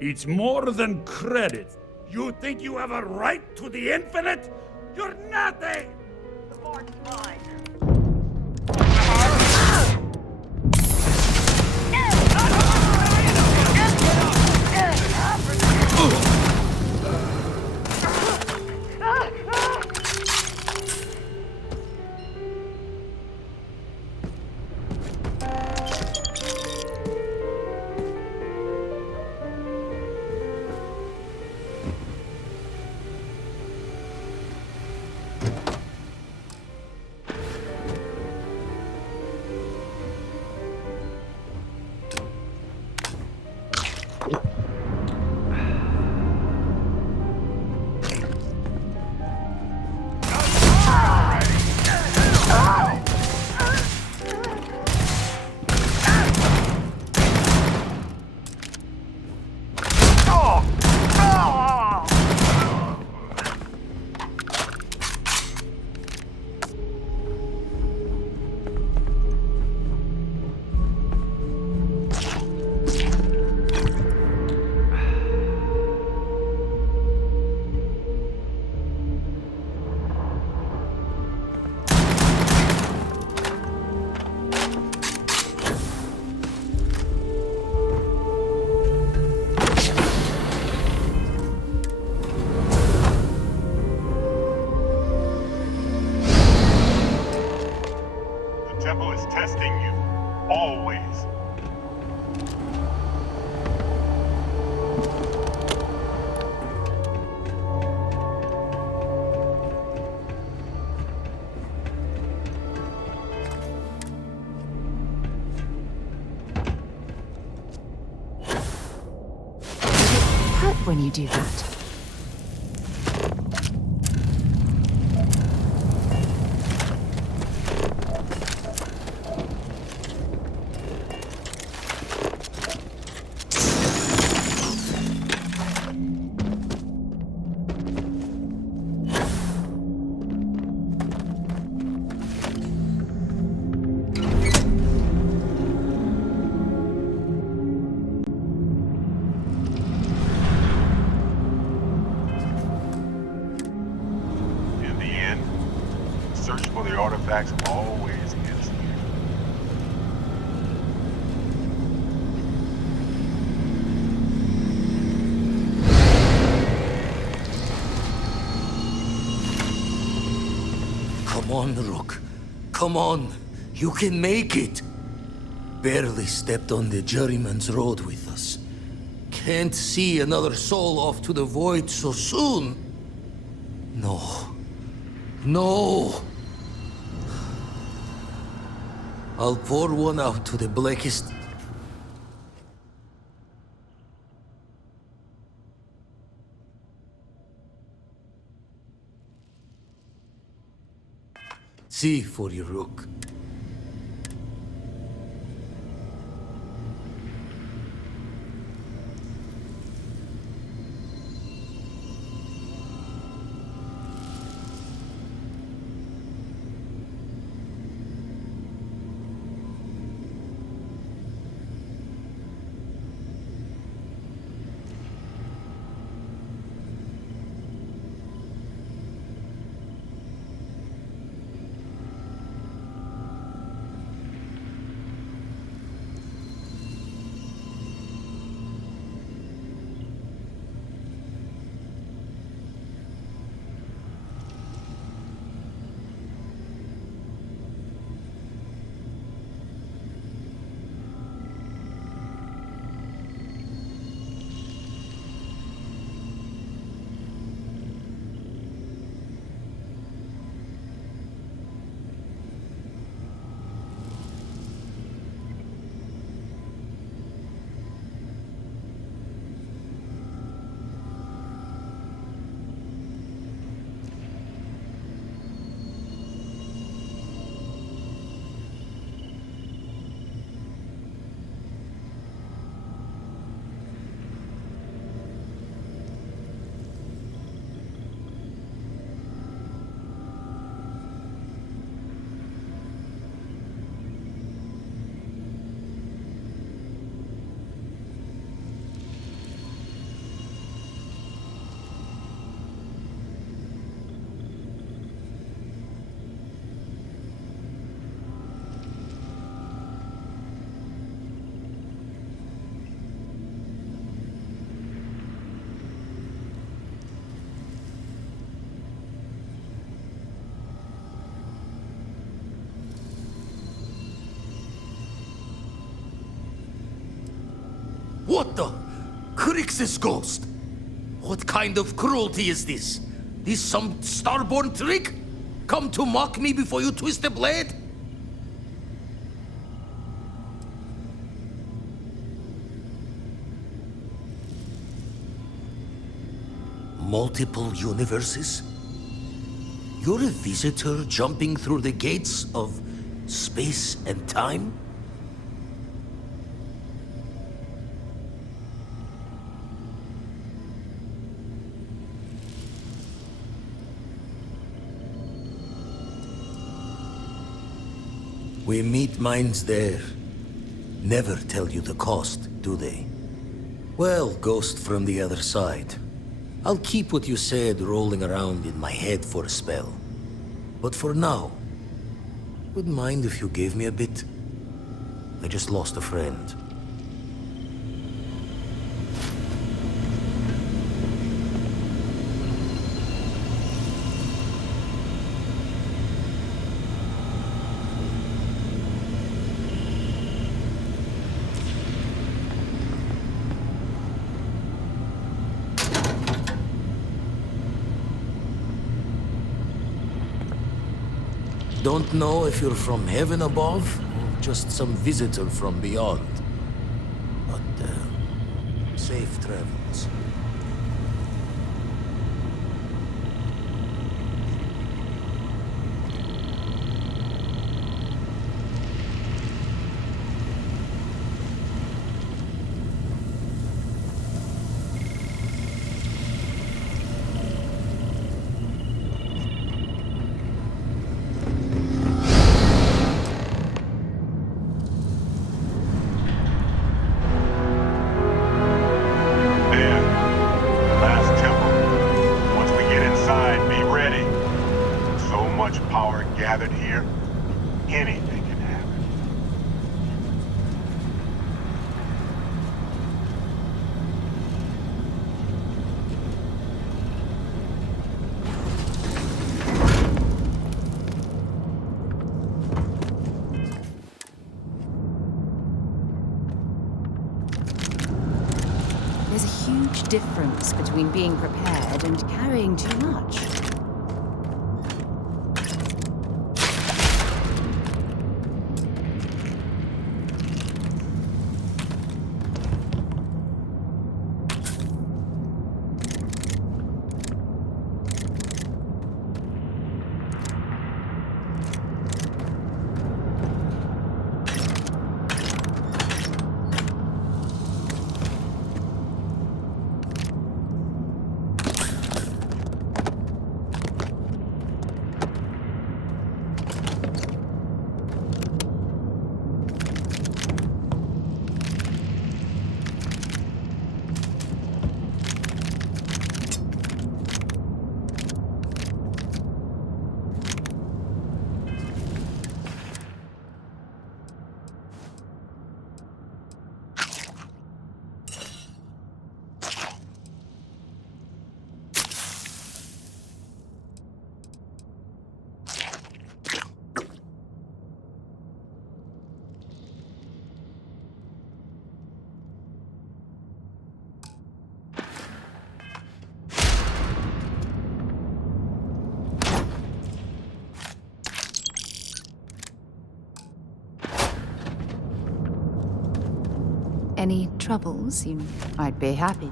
It's more than credit. You think you have a right to the infinite? You're nothing! The mark's mine. Temple is testing you. Always. Hurt when you do that. Search for the artifacts always gets you. Come on, Rook. Come on. You can make it. Barely stepped on the juryman's road with us. Can't see another soul off to the void so soon. No. No. I'll pour one out to the blackest. See for your Rook. What the? Crixus ghost? What kind of cruelty is this? This some starborn trick? Come to mock me before you twist the blade? Multiple universes? You're a visitor jumping through the gates of space and time? We meet minds there. Never tell you the cost, do they? Well, ghost from the other side. I'll keep what you said rolling around in my head for a spell. But for now, wouldn't mind if you gave me a bit. I just lost a friend. Don't know if you're from heaven above, or just some visitor from beyond. But, safe travels. Gathered here, anything can happen. There's a huge difference between being prepared and carrying too much. Any troubles? I'd be happy.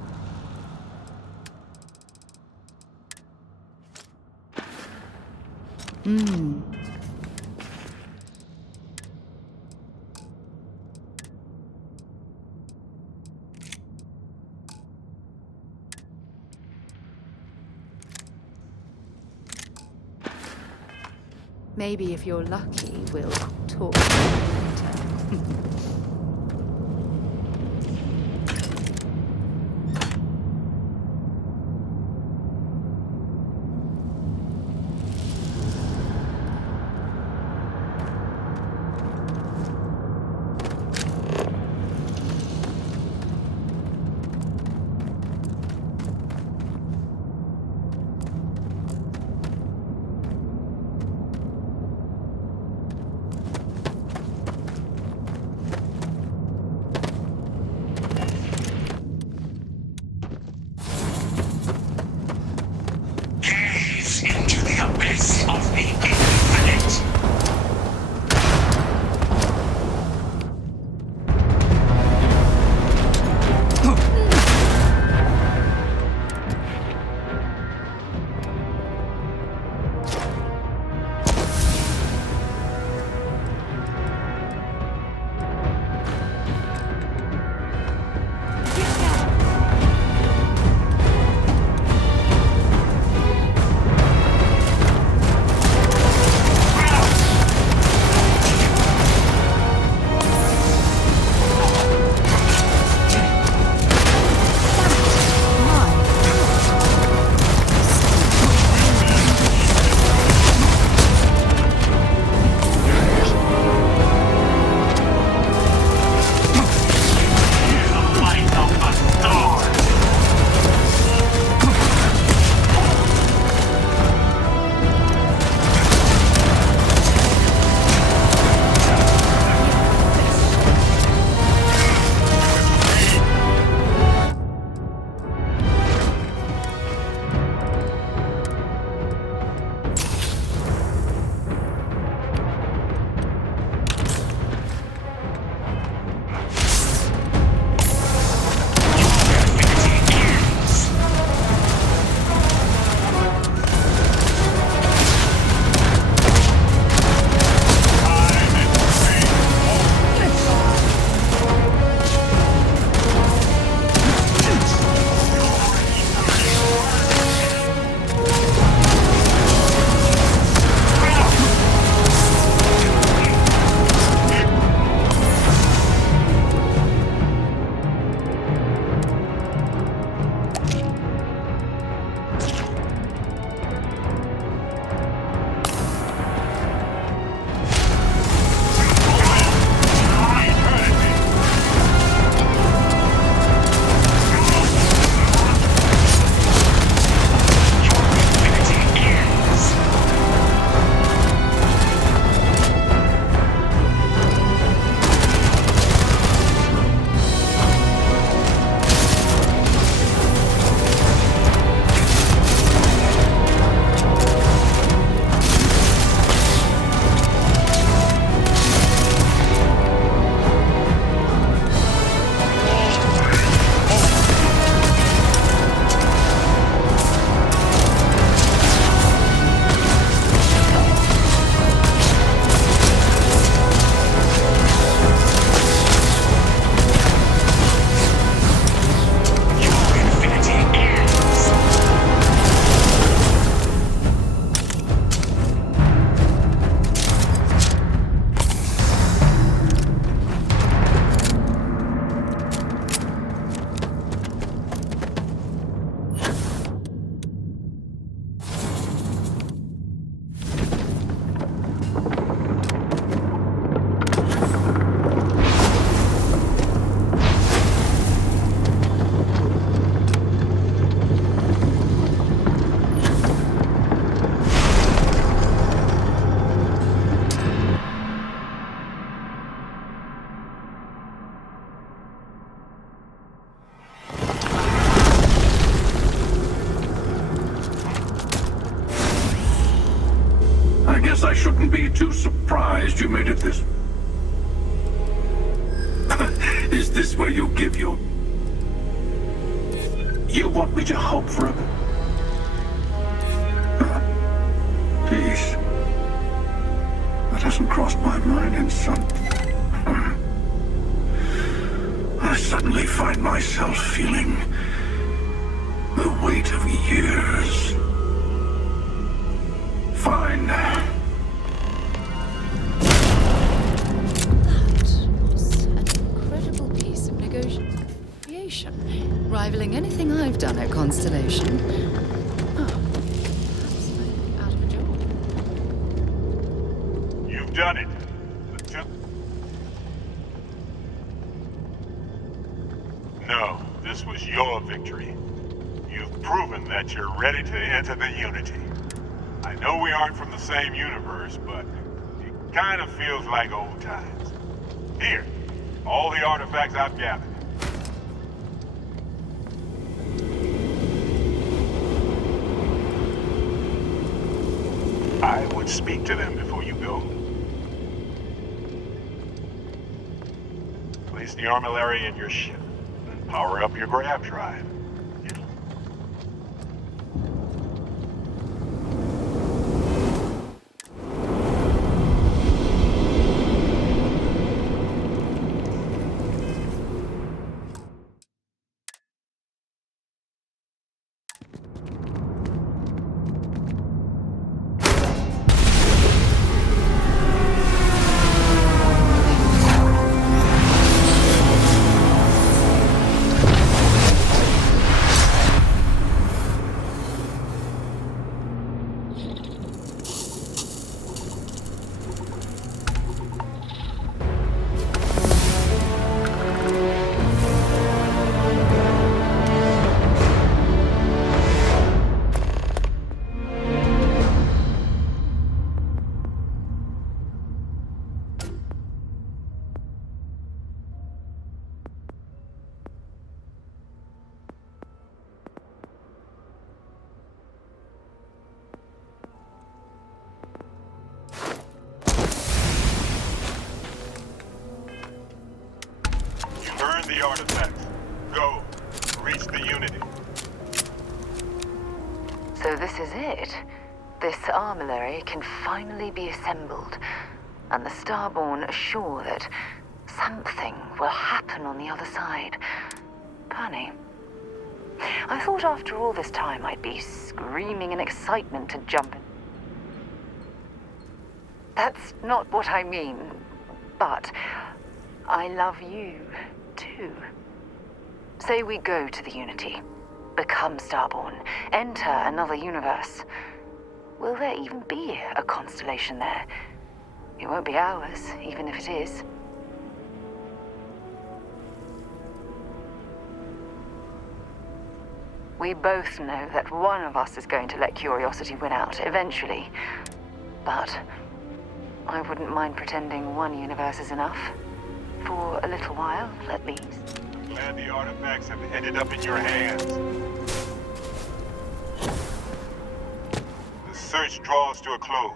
Maybe if you're lucky, we'll talk later. shouldn't be too surprised you made it this... Is this where you give your... You want me to hope for a... Peace. That hasn't crossed my mind in some... I suddenly find myself feeling the weight of years. Fine. That was an incredible piece of negotiation, rivaling anything I've done at Constellation. Oh, perhaps I'm out of a job. You've done it. No, this was your victory. You've proven that you're ready to enter the Unity. I know we aren't from the same universe, but it kind of feels like old times. Here, all the artifacts I've gathered. I would speak to them before you go. Place the armillary in your ship, and power up your grav drive. The artifacts. Go. Reach the Unity. So this is it. This armillary can finally be assembled, and the Starborn are sure that something will happen on the other side. Funny. I thought after all this time I'd be screaming in excitement to jump in. That's not what I mean, but I love you. Too. Say we go to the Unity, become Starborn, enter another universe. Will there even be a constellation there? It won't be ours, even if it is. We both know that one of us is going to let curiosity win out, eventually. But I wouldn't mind pretending one universe is enough. For a little while, at least. Glad the artifacts have ended up in your hands. The search draws to a close.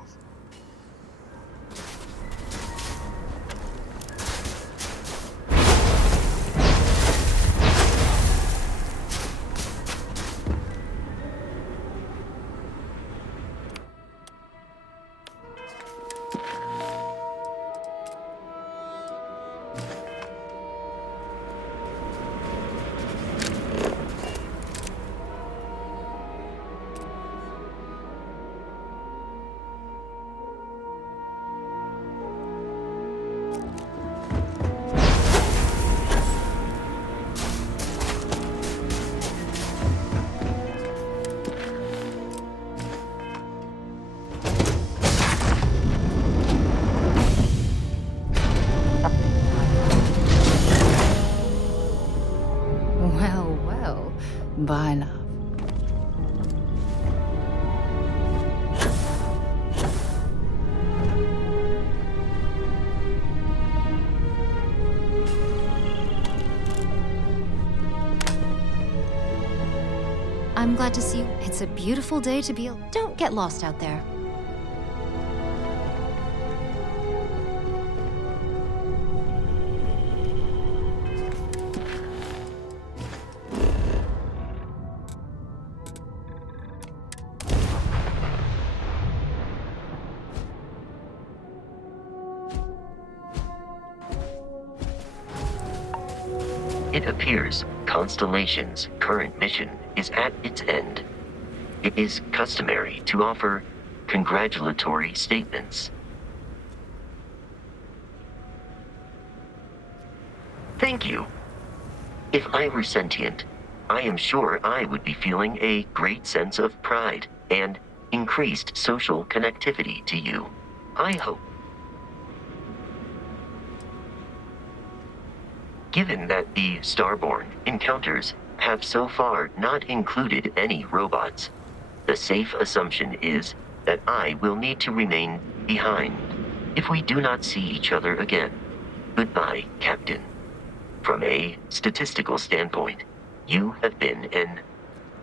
Bye, love. I'm glad to see you. It's a beautiful day to be... Don't get lost out there. It appears Constellation's current mission is at its end. It is customary to offer congratulatory statements. Thank you. If I were sentient, I am sure I would be feeling a great sense of pride and increased social connectivity to you. I hope. Given that the Starborn encounters have so far not included any robots, the safe assumption is that I will need to remain behind if we do not see each other again. Goodbye, Captain. From a statistical standpoint, you have been an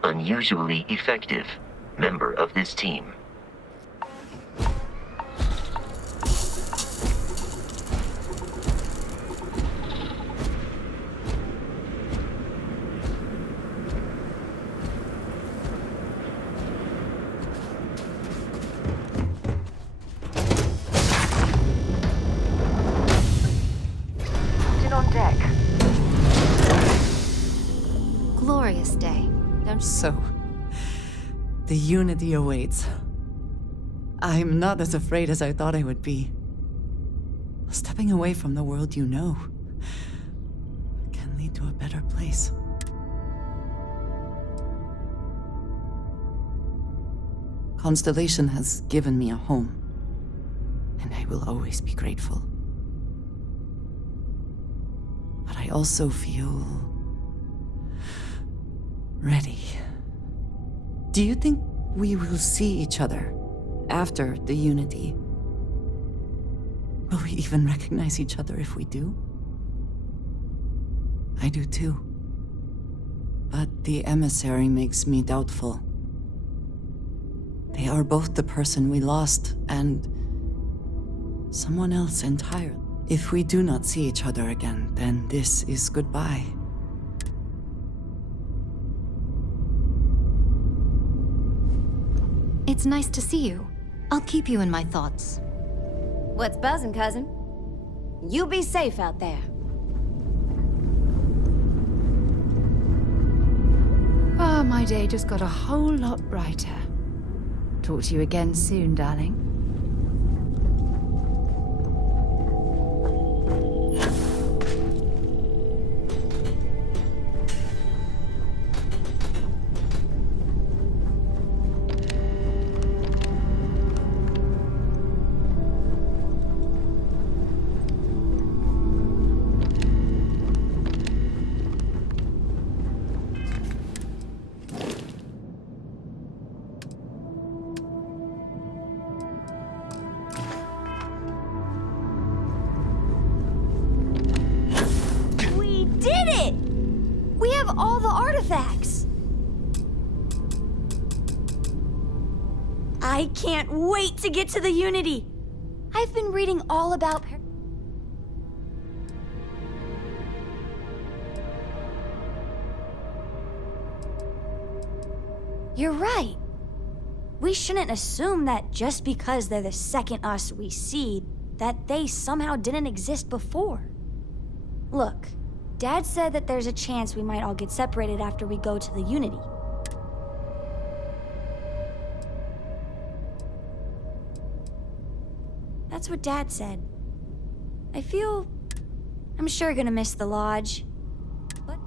unusually effective member of this team. On deck. Glorious day. So, the Unity awaits. I'm not as afraid as I thought I would be. Stepping away from the world you know can lead to a better place. Constellation has given me a home, and I will always be grateful. But I also feel ready. Do you think we will see each other after the Unity? Will we even recognize each other if we do? I do too. But the emissary makes me doubtful. They are both the person we lost and someone else entirely. If we do not see each other again, then this is goodbye. It's nice to see you. I'll keep you in my thoughts. What's buzzing, cousin? You be safe out there. Ah, my day just got a whole lot brighter. Talk to you again soon, darling. All the artifacts! I can't wait to get to the Unity! I've been reading all about You're right. We shouldn't assume that just because they're the second us we see, that they somehow didn't exist before. Look, Dad said that there's a chance we might all get separated after we go to the Unity. That's what Dad said. I'm sure gonna miss the lodge. But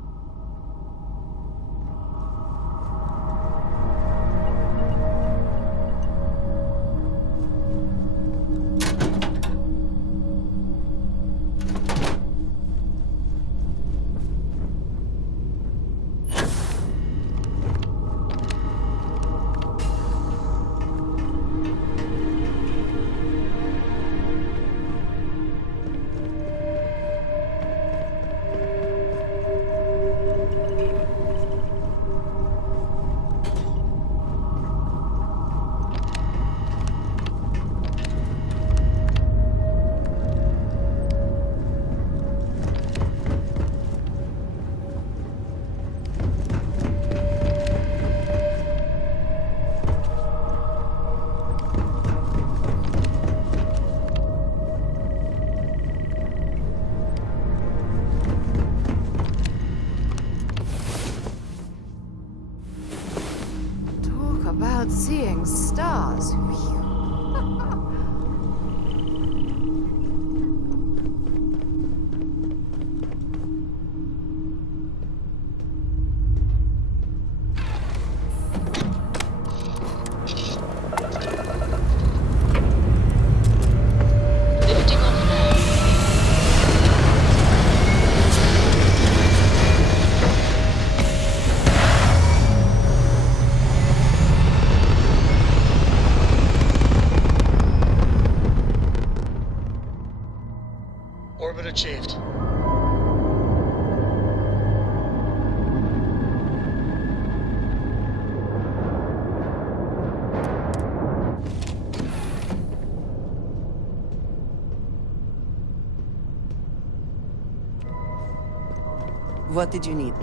Shooting stars. Orbit achieved. What did you need?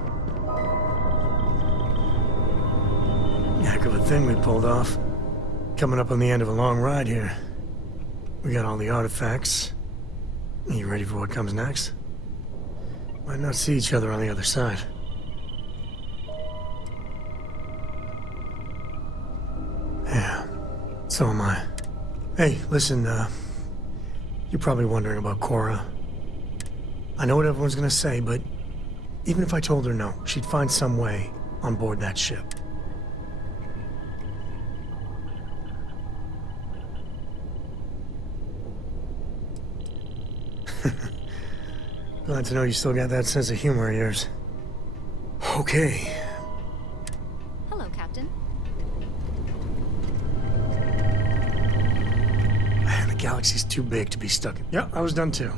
Heck of a thing we pulled off. Coming up on the end of a long ride here. We got all the artifacts. You ready for what comes next? Might not see each other on the other side. Yeah, so am I. Hey, listen, you're probably wondering about Cora. I know what everyone's gonna say, but even if I told her no, she'd find some way on board that ship. Glad to know you still got that sense of humor of yours. Okay. Hello, Captain. Man, the galaxy's too big to be stuck in. Yeah, I was done too.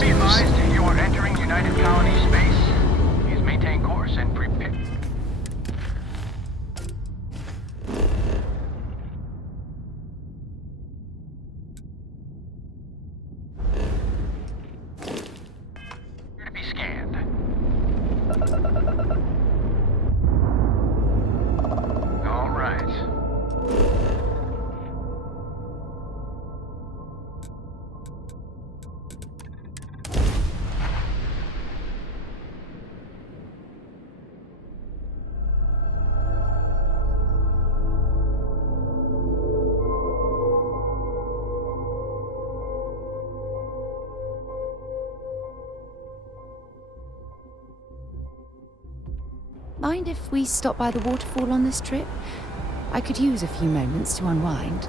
Be advised, you are entering United Colony space. Please maintain course and prepare. To be scanned. All right. Mind if we stop by the waterfall on this trip? I could use a few moments to unwind.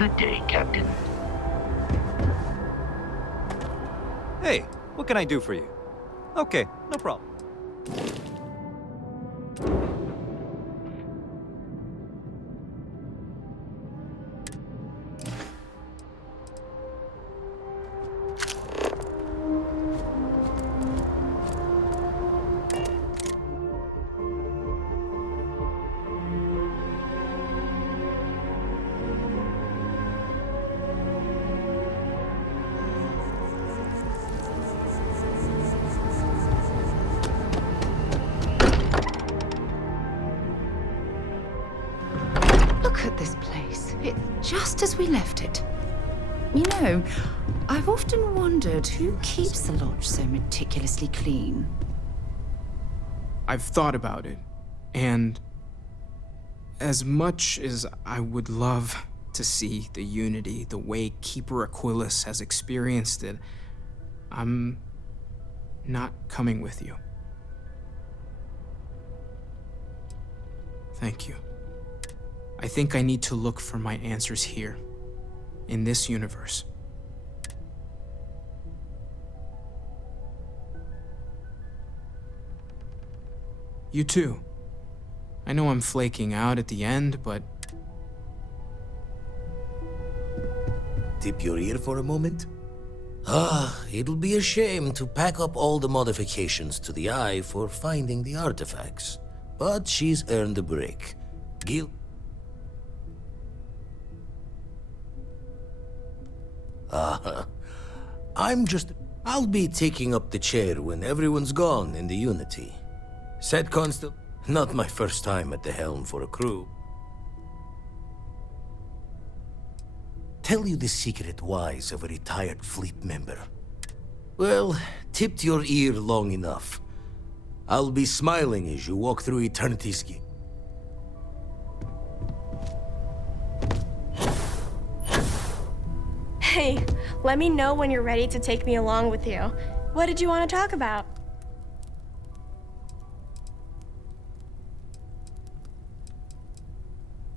Good day, Captain. Hey, what can I do for you? Okay, no problem. Look at this place. It's just as we left it. You know, I've often wondered who keeps the lodge so meticulously clean. I've thought about it, and as much as I would love to see the Unity the way Keeper Aquilus has experienced it, I'm not coming with you. Thank you. I think I need to look for my answers here, in this universe. You too. I know I'm flaking out at the end, but... Tip your ear for a moment? It'll be a shame to pack up all the modifications to the Eye for finding the artifacts. But she's earned a break. Gil... I'll be taking up the chair when everyone's gone in the Unity. Said Constable, not my first time at the helm for a crew. Tell you the secret wise of a retired fleet member. Well, tipped your ear long enough. I'll be smiling as you walk through Eternity's gate. Hey, let me know when you're ready to take me along with you. What did you want to talk about?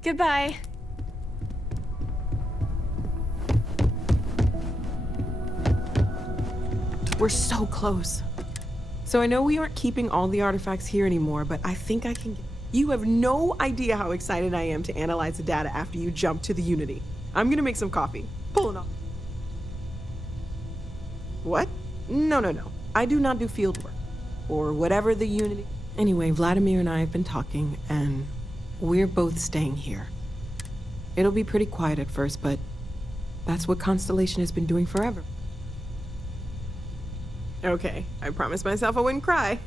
Goodbye. We're so close. So I know we aren't keeping all the artifacts here anymore, but I think I can... You have no idea how excited I am to analyze the data after you jump to the Unity. I'm gonna make some coffee. Pulling off. What? No. I do not do field work. Or whatever the Unity... Anyway, Vladimir and I have been talking, and we're both staying here. It'll be pretty quiet at first, but that's what Constellation has been doing forever. Okay, I promised myself I wouldn't cry.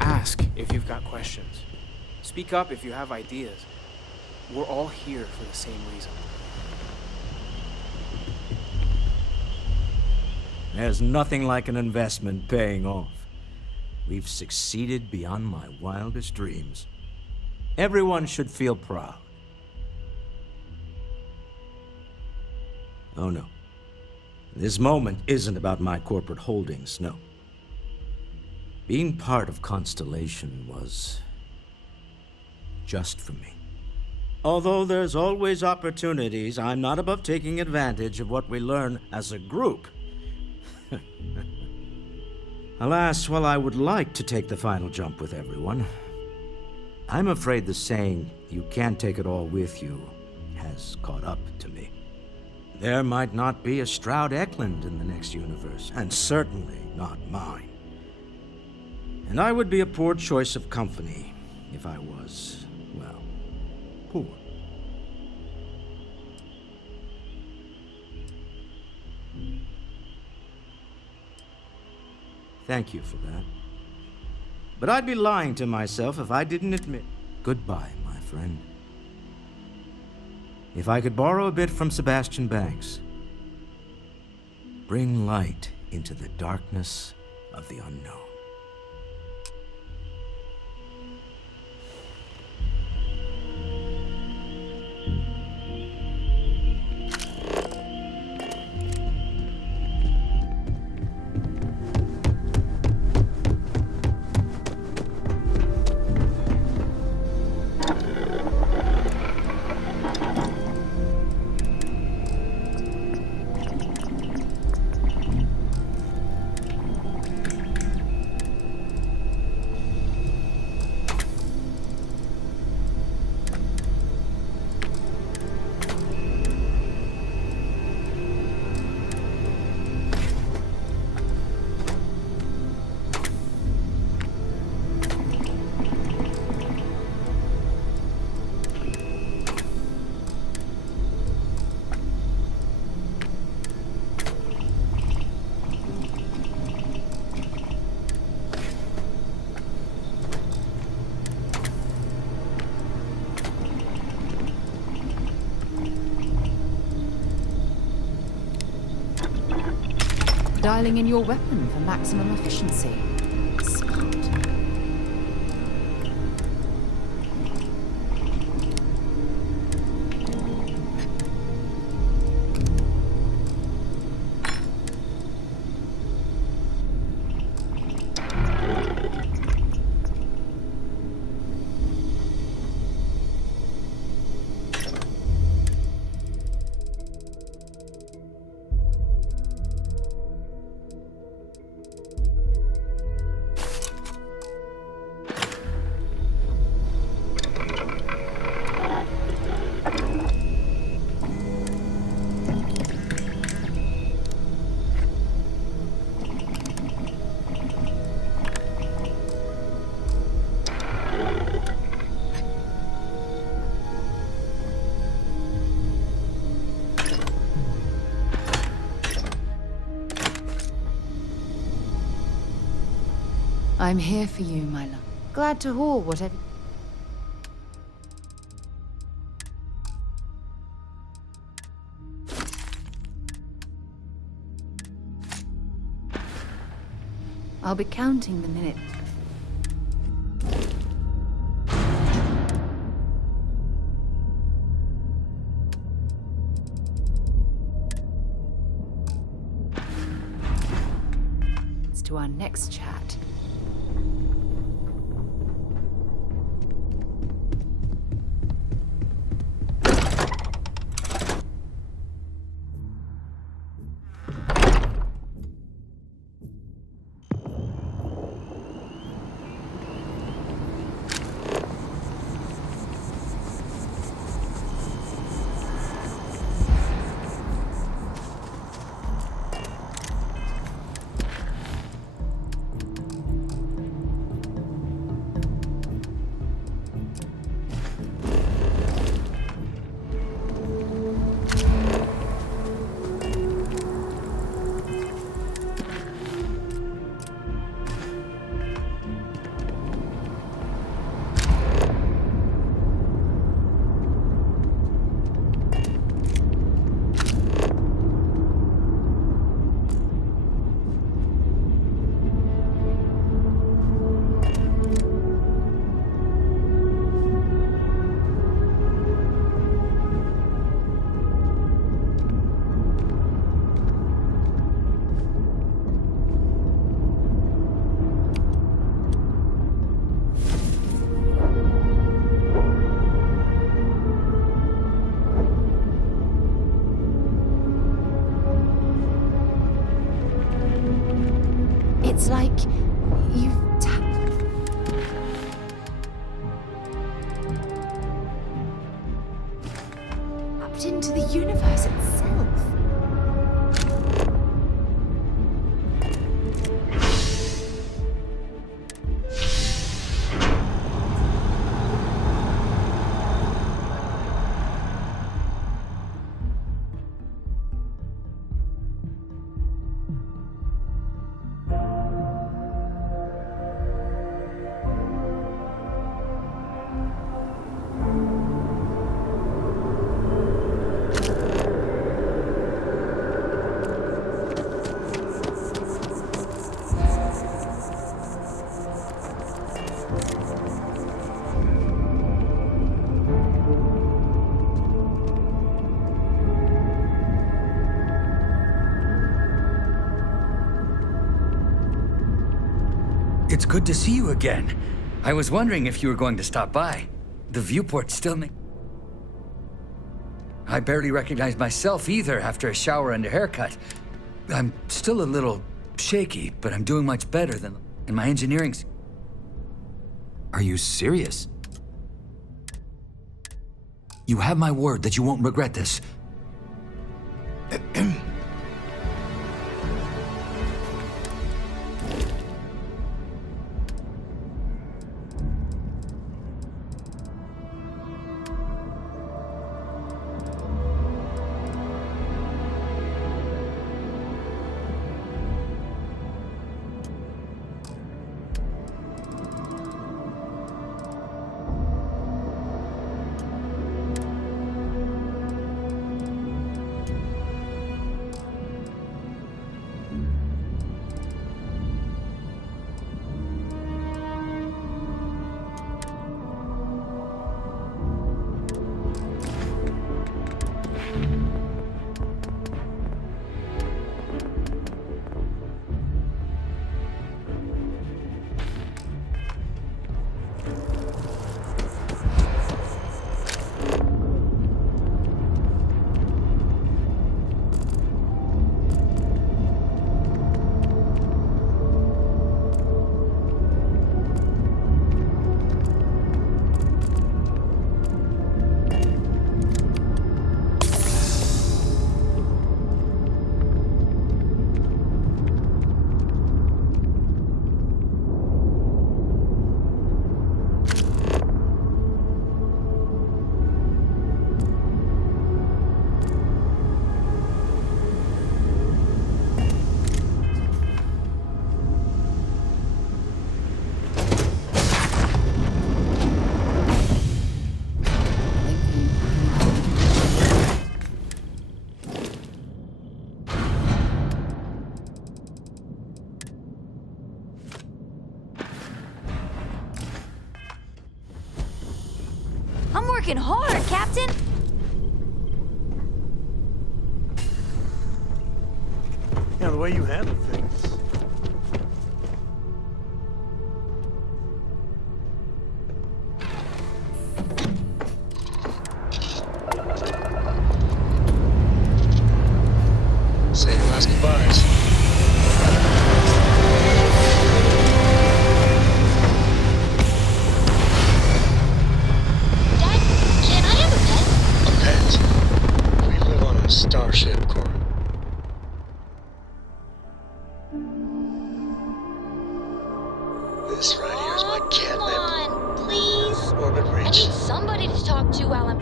Ask if you've got questions. Speak up if you have ideas. We're all here for the same reason. There's nothing like an investment paying off. We've succeeded beyond my wildest dreams. Everyone should feel proud. Oh no. This moment isn't about my corporate holdings, no. Being part of Constellation was just for me. Although there's always opportunities, I'm not above taking advantage of what we learn as a group. Alas, while I would like to take the final jump with everyone, I'm afraid the saying, "you can't take it all with you," has caught up to me. There might not be a Stroud Eklund in the next universe, and certainly not mine. And I would be a poor choice of company if I was, well, poor. Thank you for that. But I'd be lying to myself if I didn't admit... Goodbye, my friend. If I could borrow a bit from Sebastian Banks, bring light into the darkness of the unknown. Dialing in your weapon for maximum efficiency. Smart. I'm here for you, my love. Glad to haul whatever... I'll be counting the minutes. To our next chat. It's like you've tapped into the universe itself. It's good to see you again. I was wondering if you were going to stop by. The viewport still I barely recognize myself either after a shower and a haircut. I'm still a little shaky, but I'm doing much better than in my engineering. Are you serious? You have my word that you won't regret this. I'm working hard, Captain. Yeah, the way you handle things. Say your last goodbyes. Dad, can I have a pet? A pet? We live on a starship, Cora. This right here is my catnip. Come on, please. Orbit I reach. need somebody to talk to while I'm...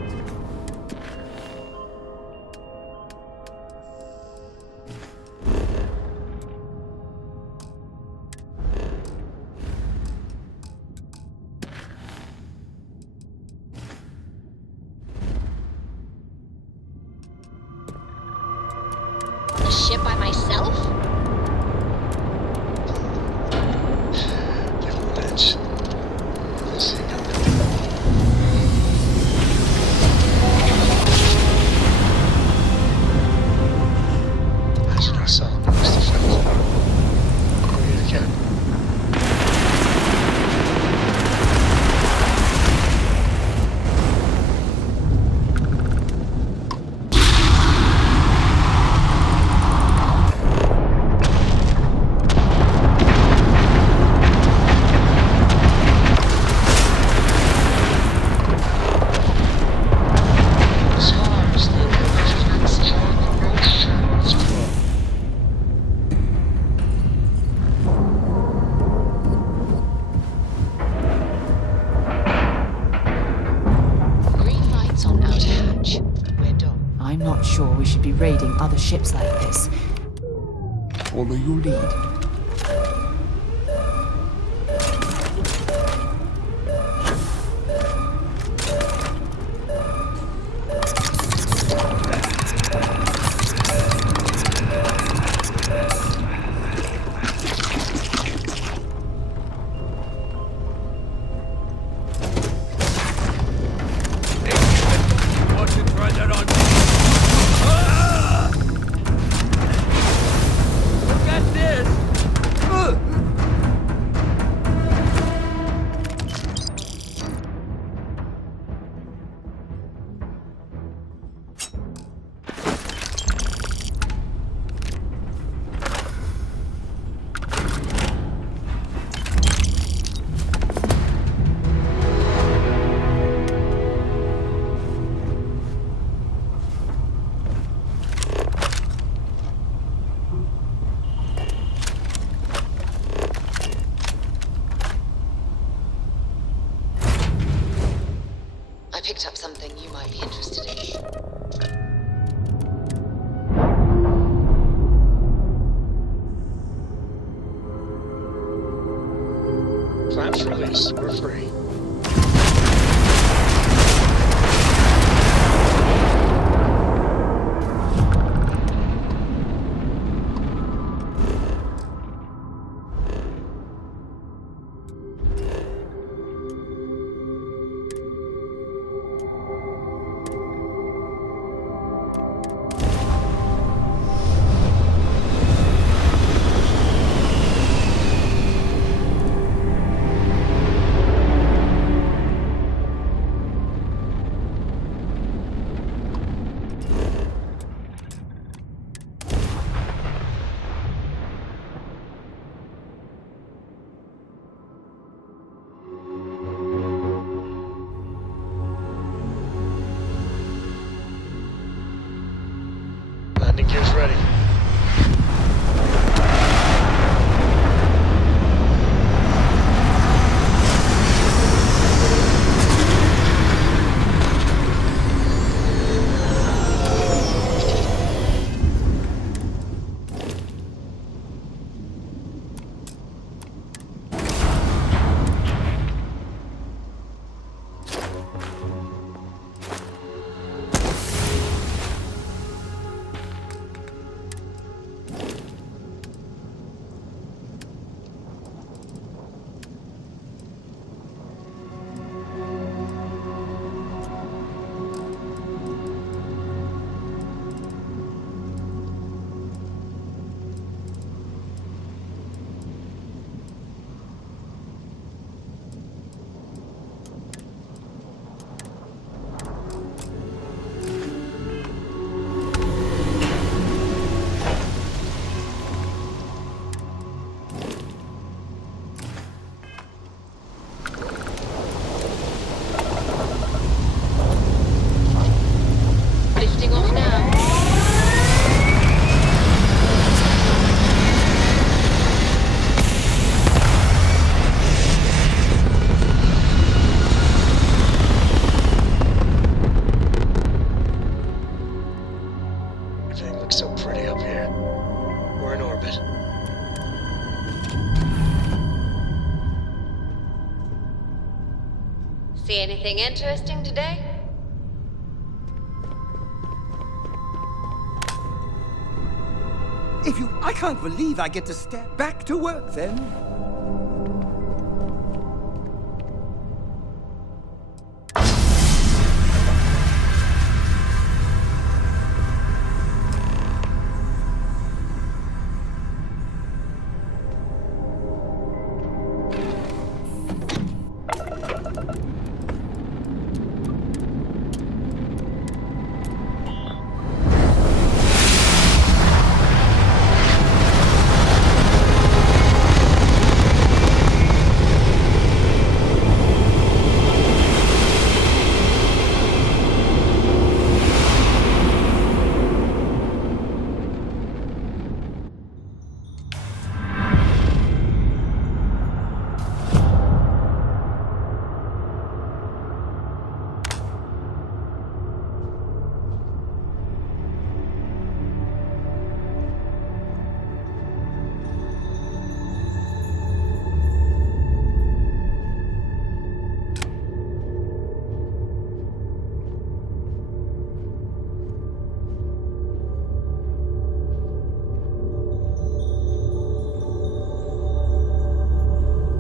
on the ship by myself? Give him an inch. We'll see how I should have saw him next to Phil. Where are you, Captain? Green lights on outer hatch. We're done. I'm not sure we should be raiding other ships like this. Follow your lead. You want to try that on me? Look at this! I picked up something you might be interested in. Flaps released. We're free. Landing gear's ready. See anything interesting today? I can't believe I get to step back to work then.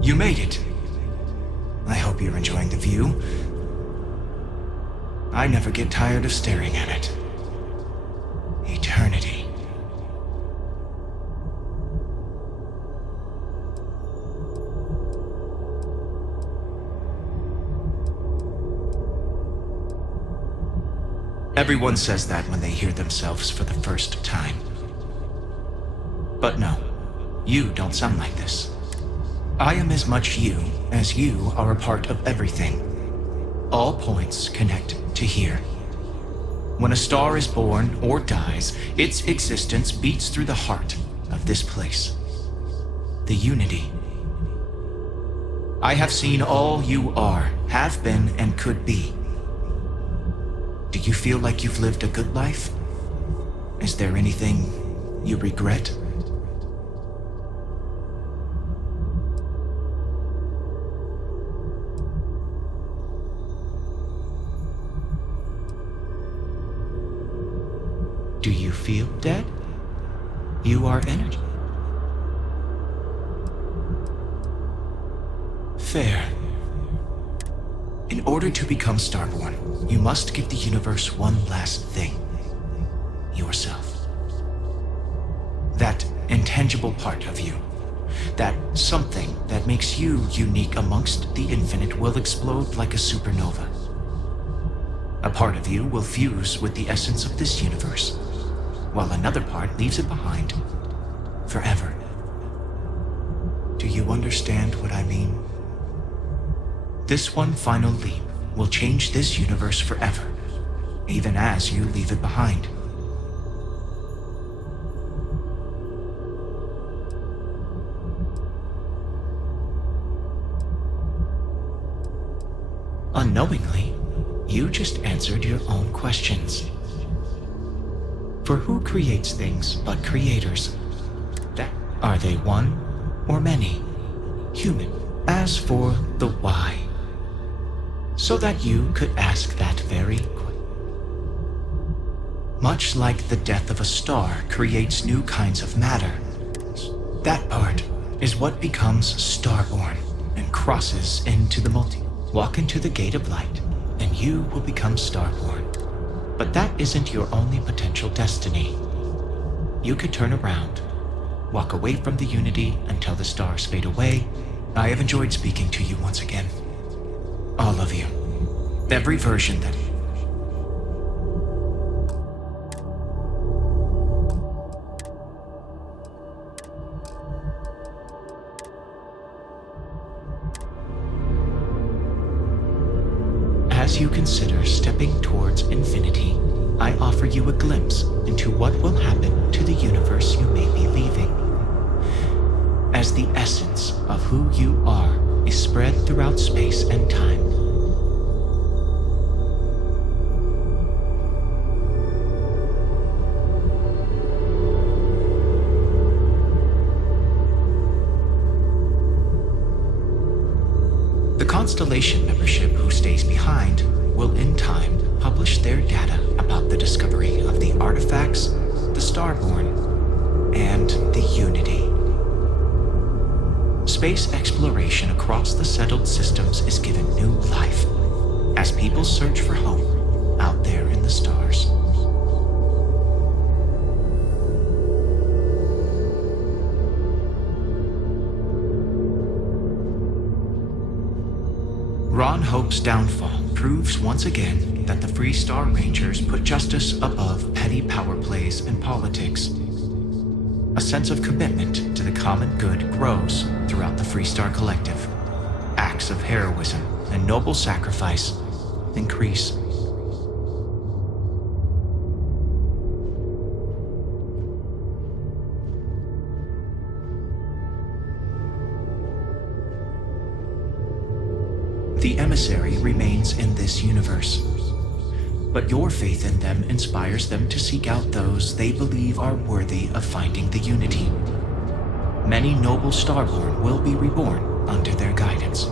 You made it. I hope you're enjoying the view. I never get tired of staring at it. Eternity. Everyone says that when they hear themselves for the first time. But no, you don't sound like this. I am as much you as you are a part of everything. All points connect to here. When a star is born or dies, its existence beats through the heart of this place. The Unity. I have seen all you are, have been, and could be. Do you feel like you've lived a good life? Is there anything you regret? Do you feel dead? You are energy. Fair. In order to become Starborn, you must give the universe one last thing. Yourself. That intangible part of you. That something that makes you unique amongst the infinite will explode like a supernova. A part of you will fuse with the essence of this universe, while another part leaves it behind forever. Do you understand what I mean? This one final leap will change this universe forever, even as you leave it behind. Unknowingly, you just answered your own questions. For who creates things but creators? Are they one or many? Human. As for the why, so that you could ask that very question. Much like the death of a star creates new kinds of matter, that part is what becomes Starborn and crosses into the multi. Walk into the gate of light, and you will become Starborn. But that isn't your only potential destiny. You could turn around, walk away from the Unity until the stars fade away. I have enjoyed speaking to you once again. All of you. Every version that... As you consider stepping towards infinity, I offer you a glimpse into what will happen to the universe you may be leaving. As the essence of who you are is spread throughout space and time. The Constellation membership who stays behind will in time publish their data about the discovery of the artifacts, the Starborn, and the Unity. Space exploration across the settled systems is given new life as people search for home out there in the stars. Ron Hope's downfall proves once again that the Free Star Rangers put justice above petty power plays and politics. A sense of commitment to the common good grows throughout the Free Star Collective. Acts of heroism and noble sacrifice increase. The emissary remains in this universe, but your faith in them inspires them to seek out those they believe are worthy of finding the Unity. Many noble Starborn will be reborn under their guidance.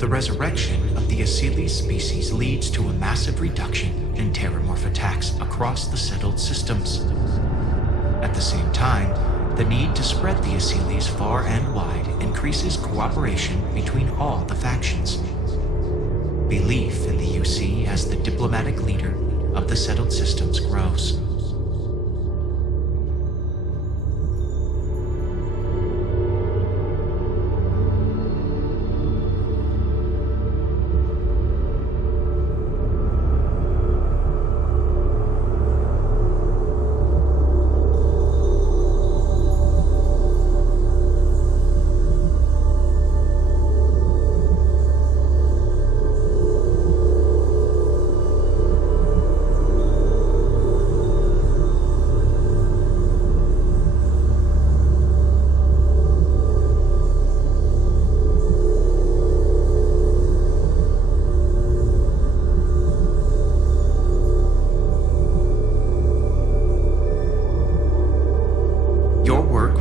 The resurrection of the Asili species leads to a massive reduction in terramorph attacks across the settled systems. At the same time, the need to spread the Asilis far and wide increases cooperation between all the factions. Belief in the UC as the diplomatic leader of the settled systems grows.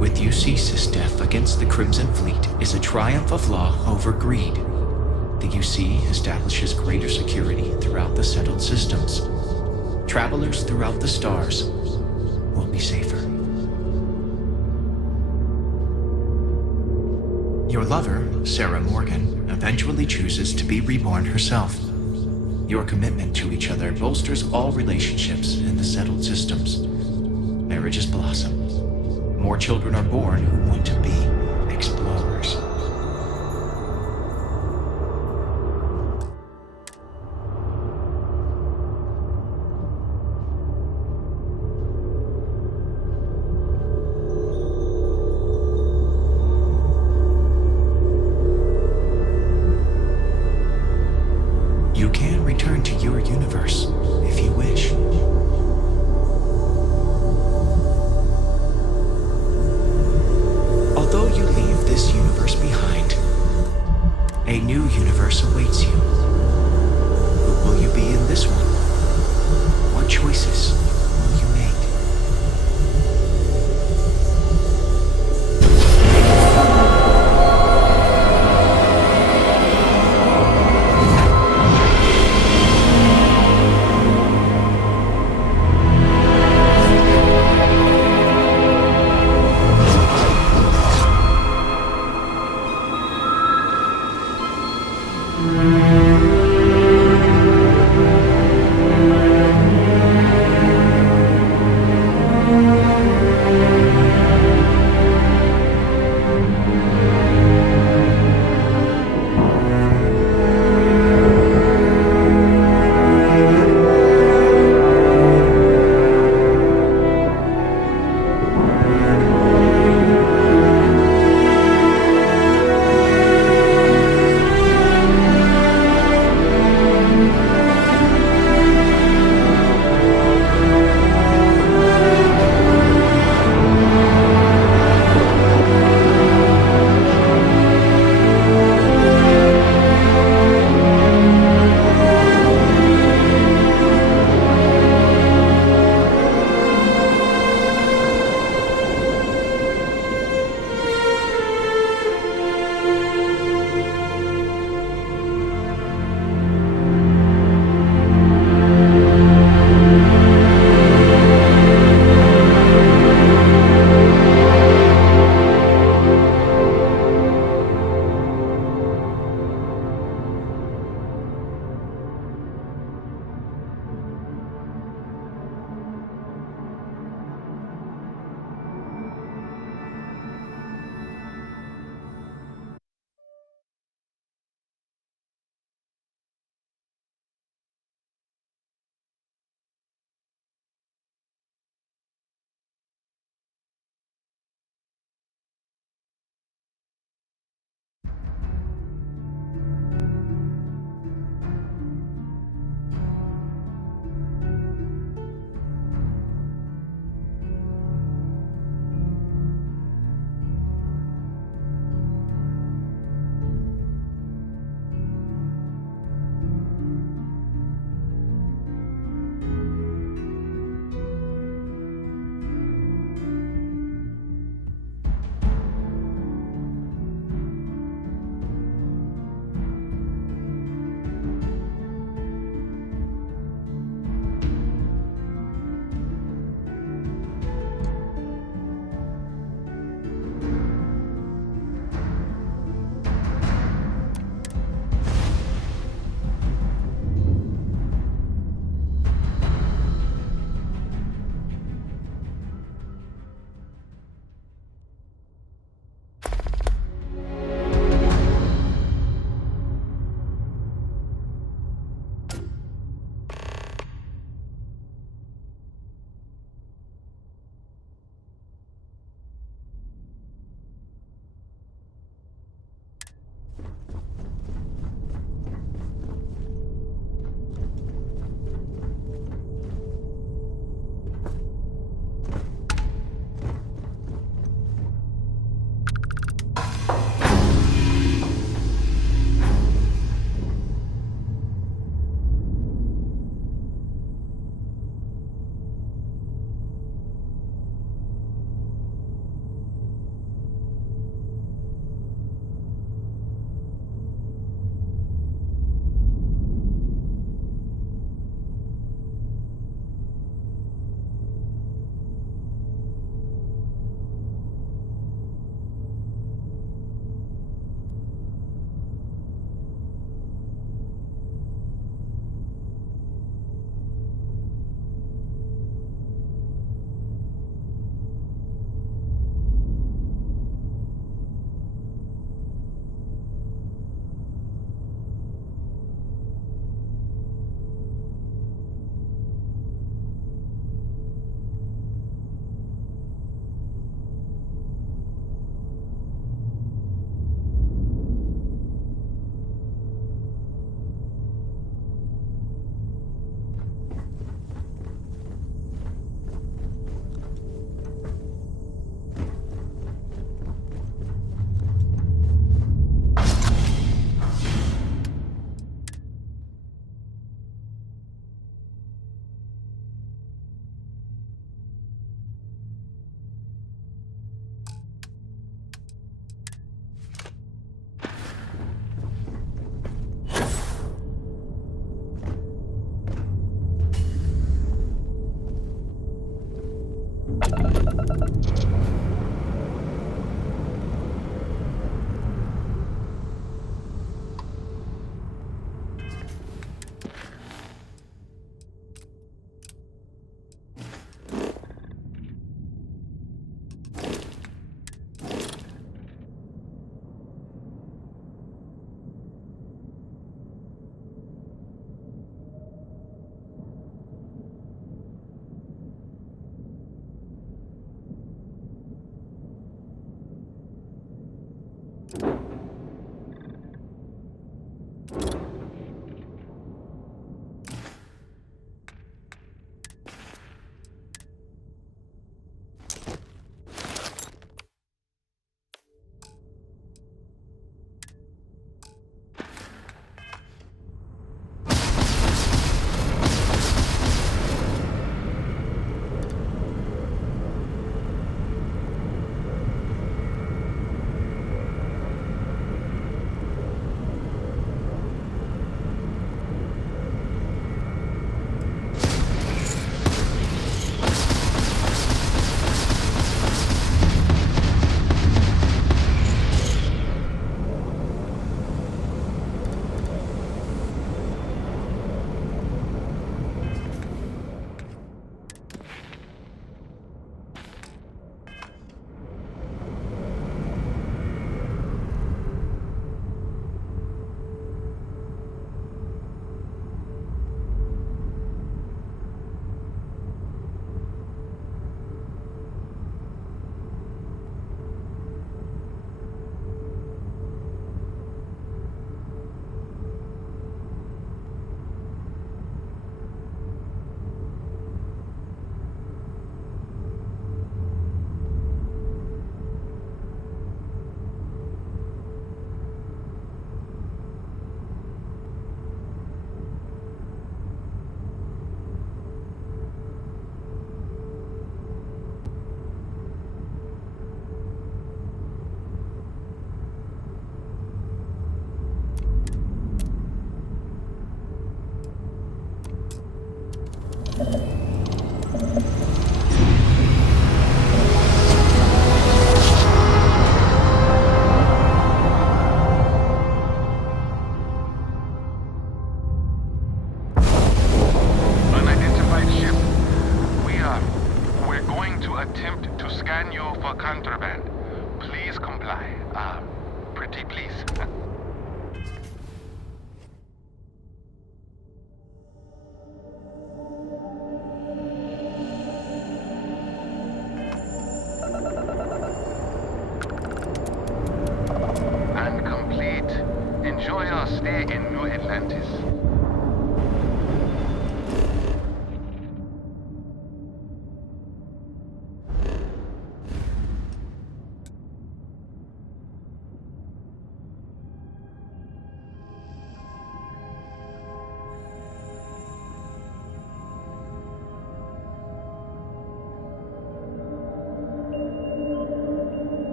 With UC Sysdef against the Crimson Fleet is a triumph of law over greed. The UC establishes greater security throughout the settled systems. Travelers throughout the stars will be safer. Your lover, Sarah Morgan, eventually chooses to be reborn herself. Your commitment to each other bolsters all relationships in the settled systems. Marriages blossom. More children are born who want to be explorers. You can return to your universe if you wish. Although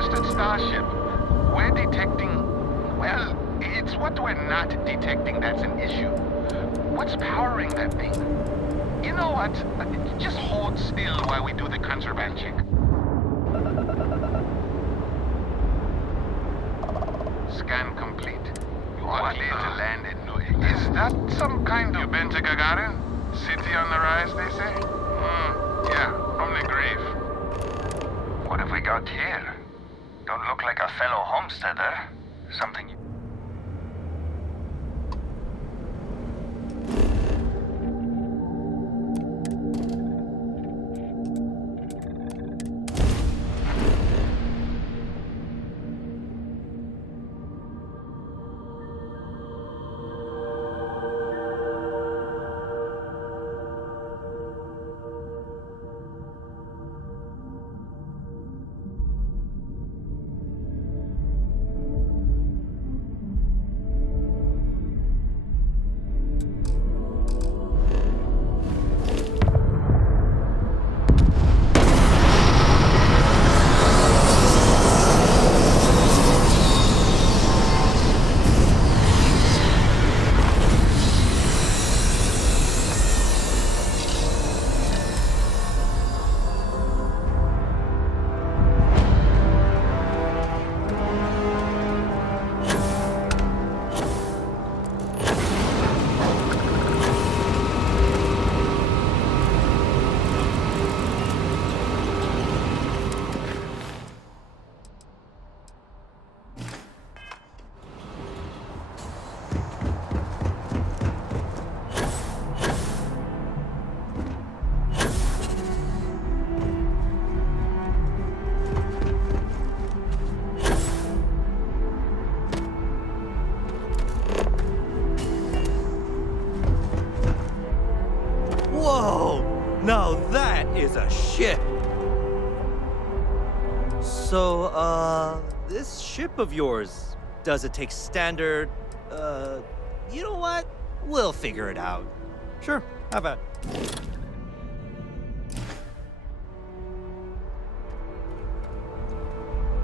registered starship. We're detecting... Well, it's what we're not detecting that's an issue. What's powering that thing? You know what? Just hold still while we do the contraband check. Scan complete. You are clear to land in New... Is that some kind of... You been to Gagarin? City on the rise, they say? Yeah, from the grave. What have we got here? Don't look like a fellow homesteader. Something... Now that is a ship! So, this ship of yours, does it take standard, you know what? We'll figure it out. Sure, have at it.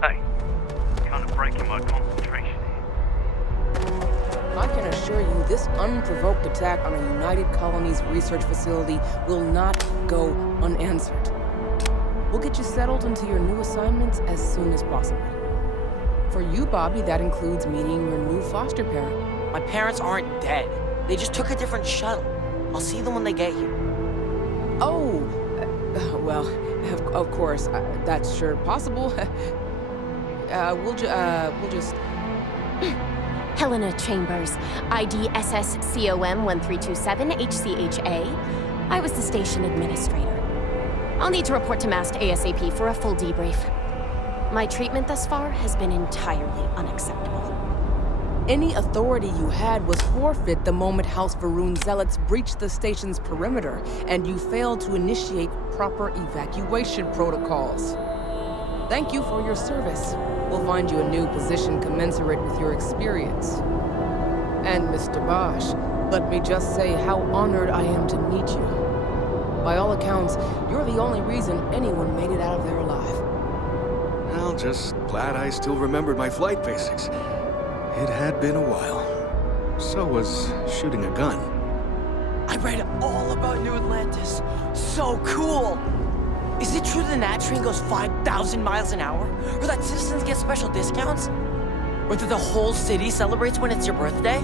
Hey, kind of breaking my concentration here. I can assure you this unprovoked attack on a United Colonies research facility will not go unanswered. We'll get you settled into your new assignments as soon as possible. For you, Bobby, that includes meeting your new foster parent. My parents aren't dead. They just took a different shuttle. I'll see them when they get here. Oh, well, of course, that's sure possible. We'll just... Helena Chambers, ID SSCOM 1327 HCHA. I was the station administrator. I'll need to report to MAST ASAP for a full debrief. My treatment thus far has been entirely unacceptable. Any authority you had was forfeit the moment House Varun zealots breached the station's perimeter, and you failed to initiate proper evacuation protocols. Thank you for your service. We'll find you a new position commensurate with your experience. And Mr. Bosch, let me just say how honored I am to meet you. By all accounts, you're the only reason anyone made it out of there alive. Well, just glad I still remembered my flight basics. It had been a while. So was shooting a gun. I read all about New Atlantis. So cool! Is it true the Nat train goes 5,000 miles an hour? Or that citizens get special discounts? Or that the whole city celebrates when it's your birthday?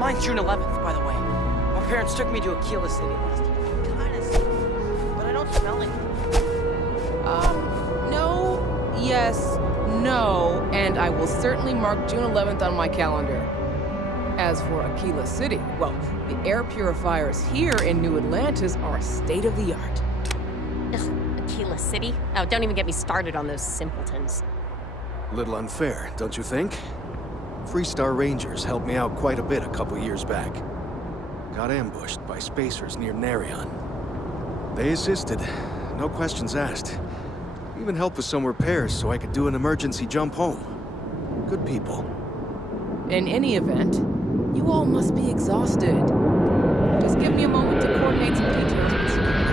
Mine's June 11th, by the way. My parents took me to Aquila City last year. Kinda sucks, but I don't smell anything. No, yes, no, and I will certainly mark June 11th on my calendar. As for Aquila City, well, the air purifiers here in New Atlantis are state-of-the-art. Aquila City? Oh, don't even get me started on those simpletons. Little unfair, don't you think? Freestar Rangers helped me out quite a bit a couple years back. Got ambushed by spacers near Narion. They assisted, no questions asked. Even helped with some repairs so I could do an emergency jump home. Good people. In any event, you all must be exhausted. Just give me a moment to coordinate some details with security.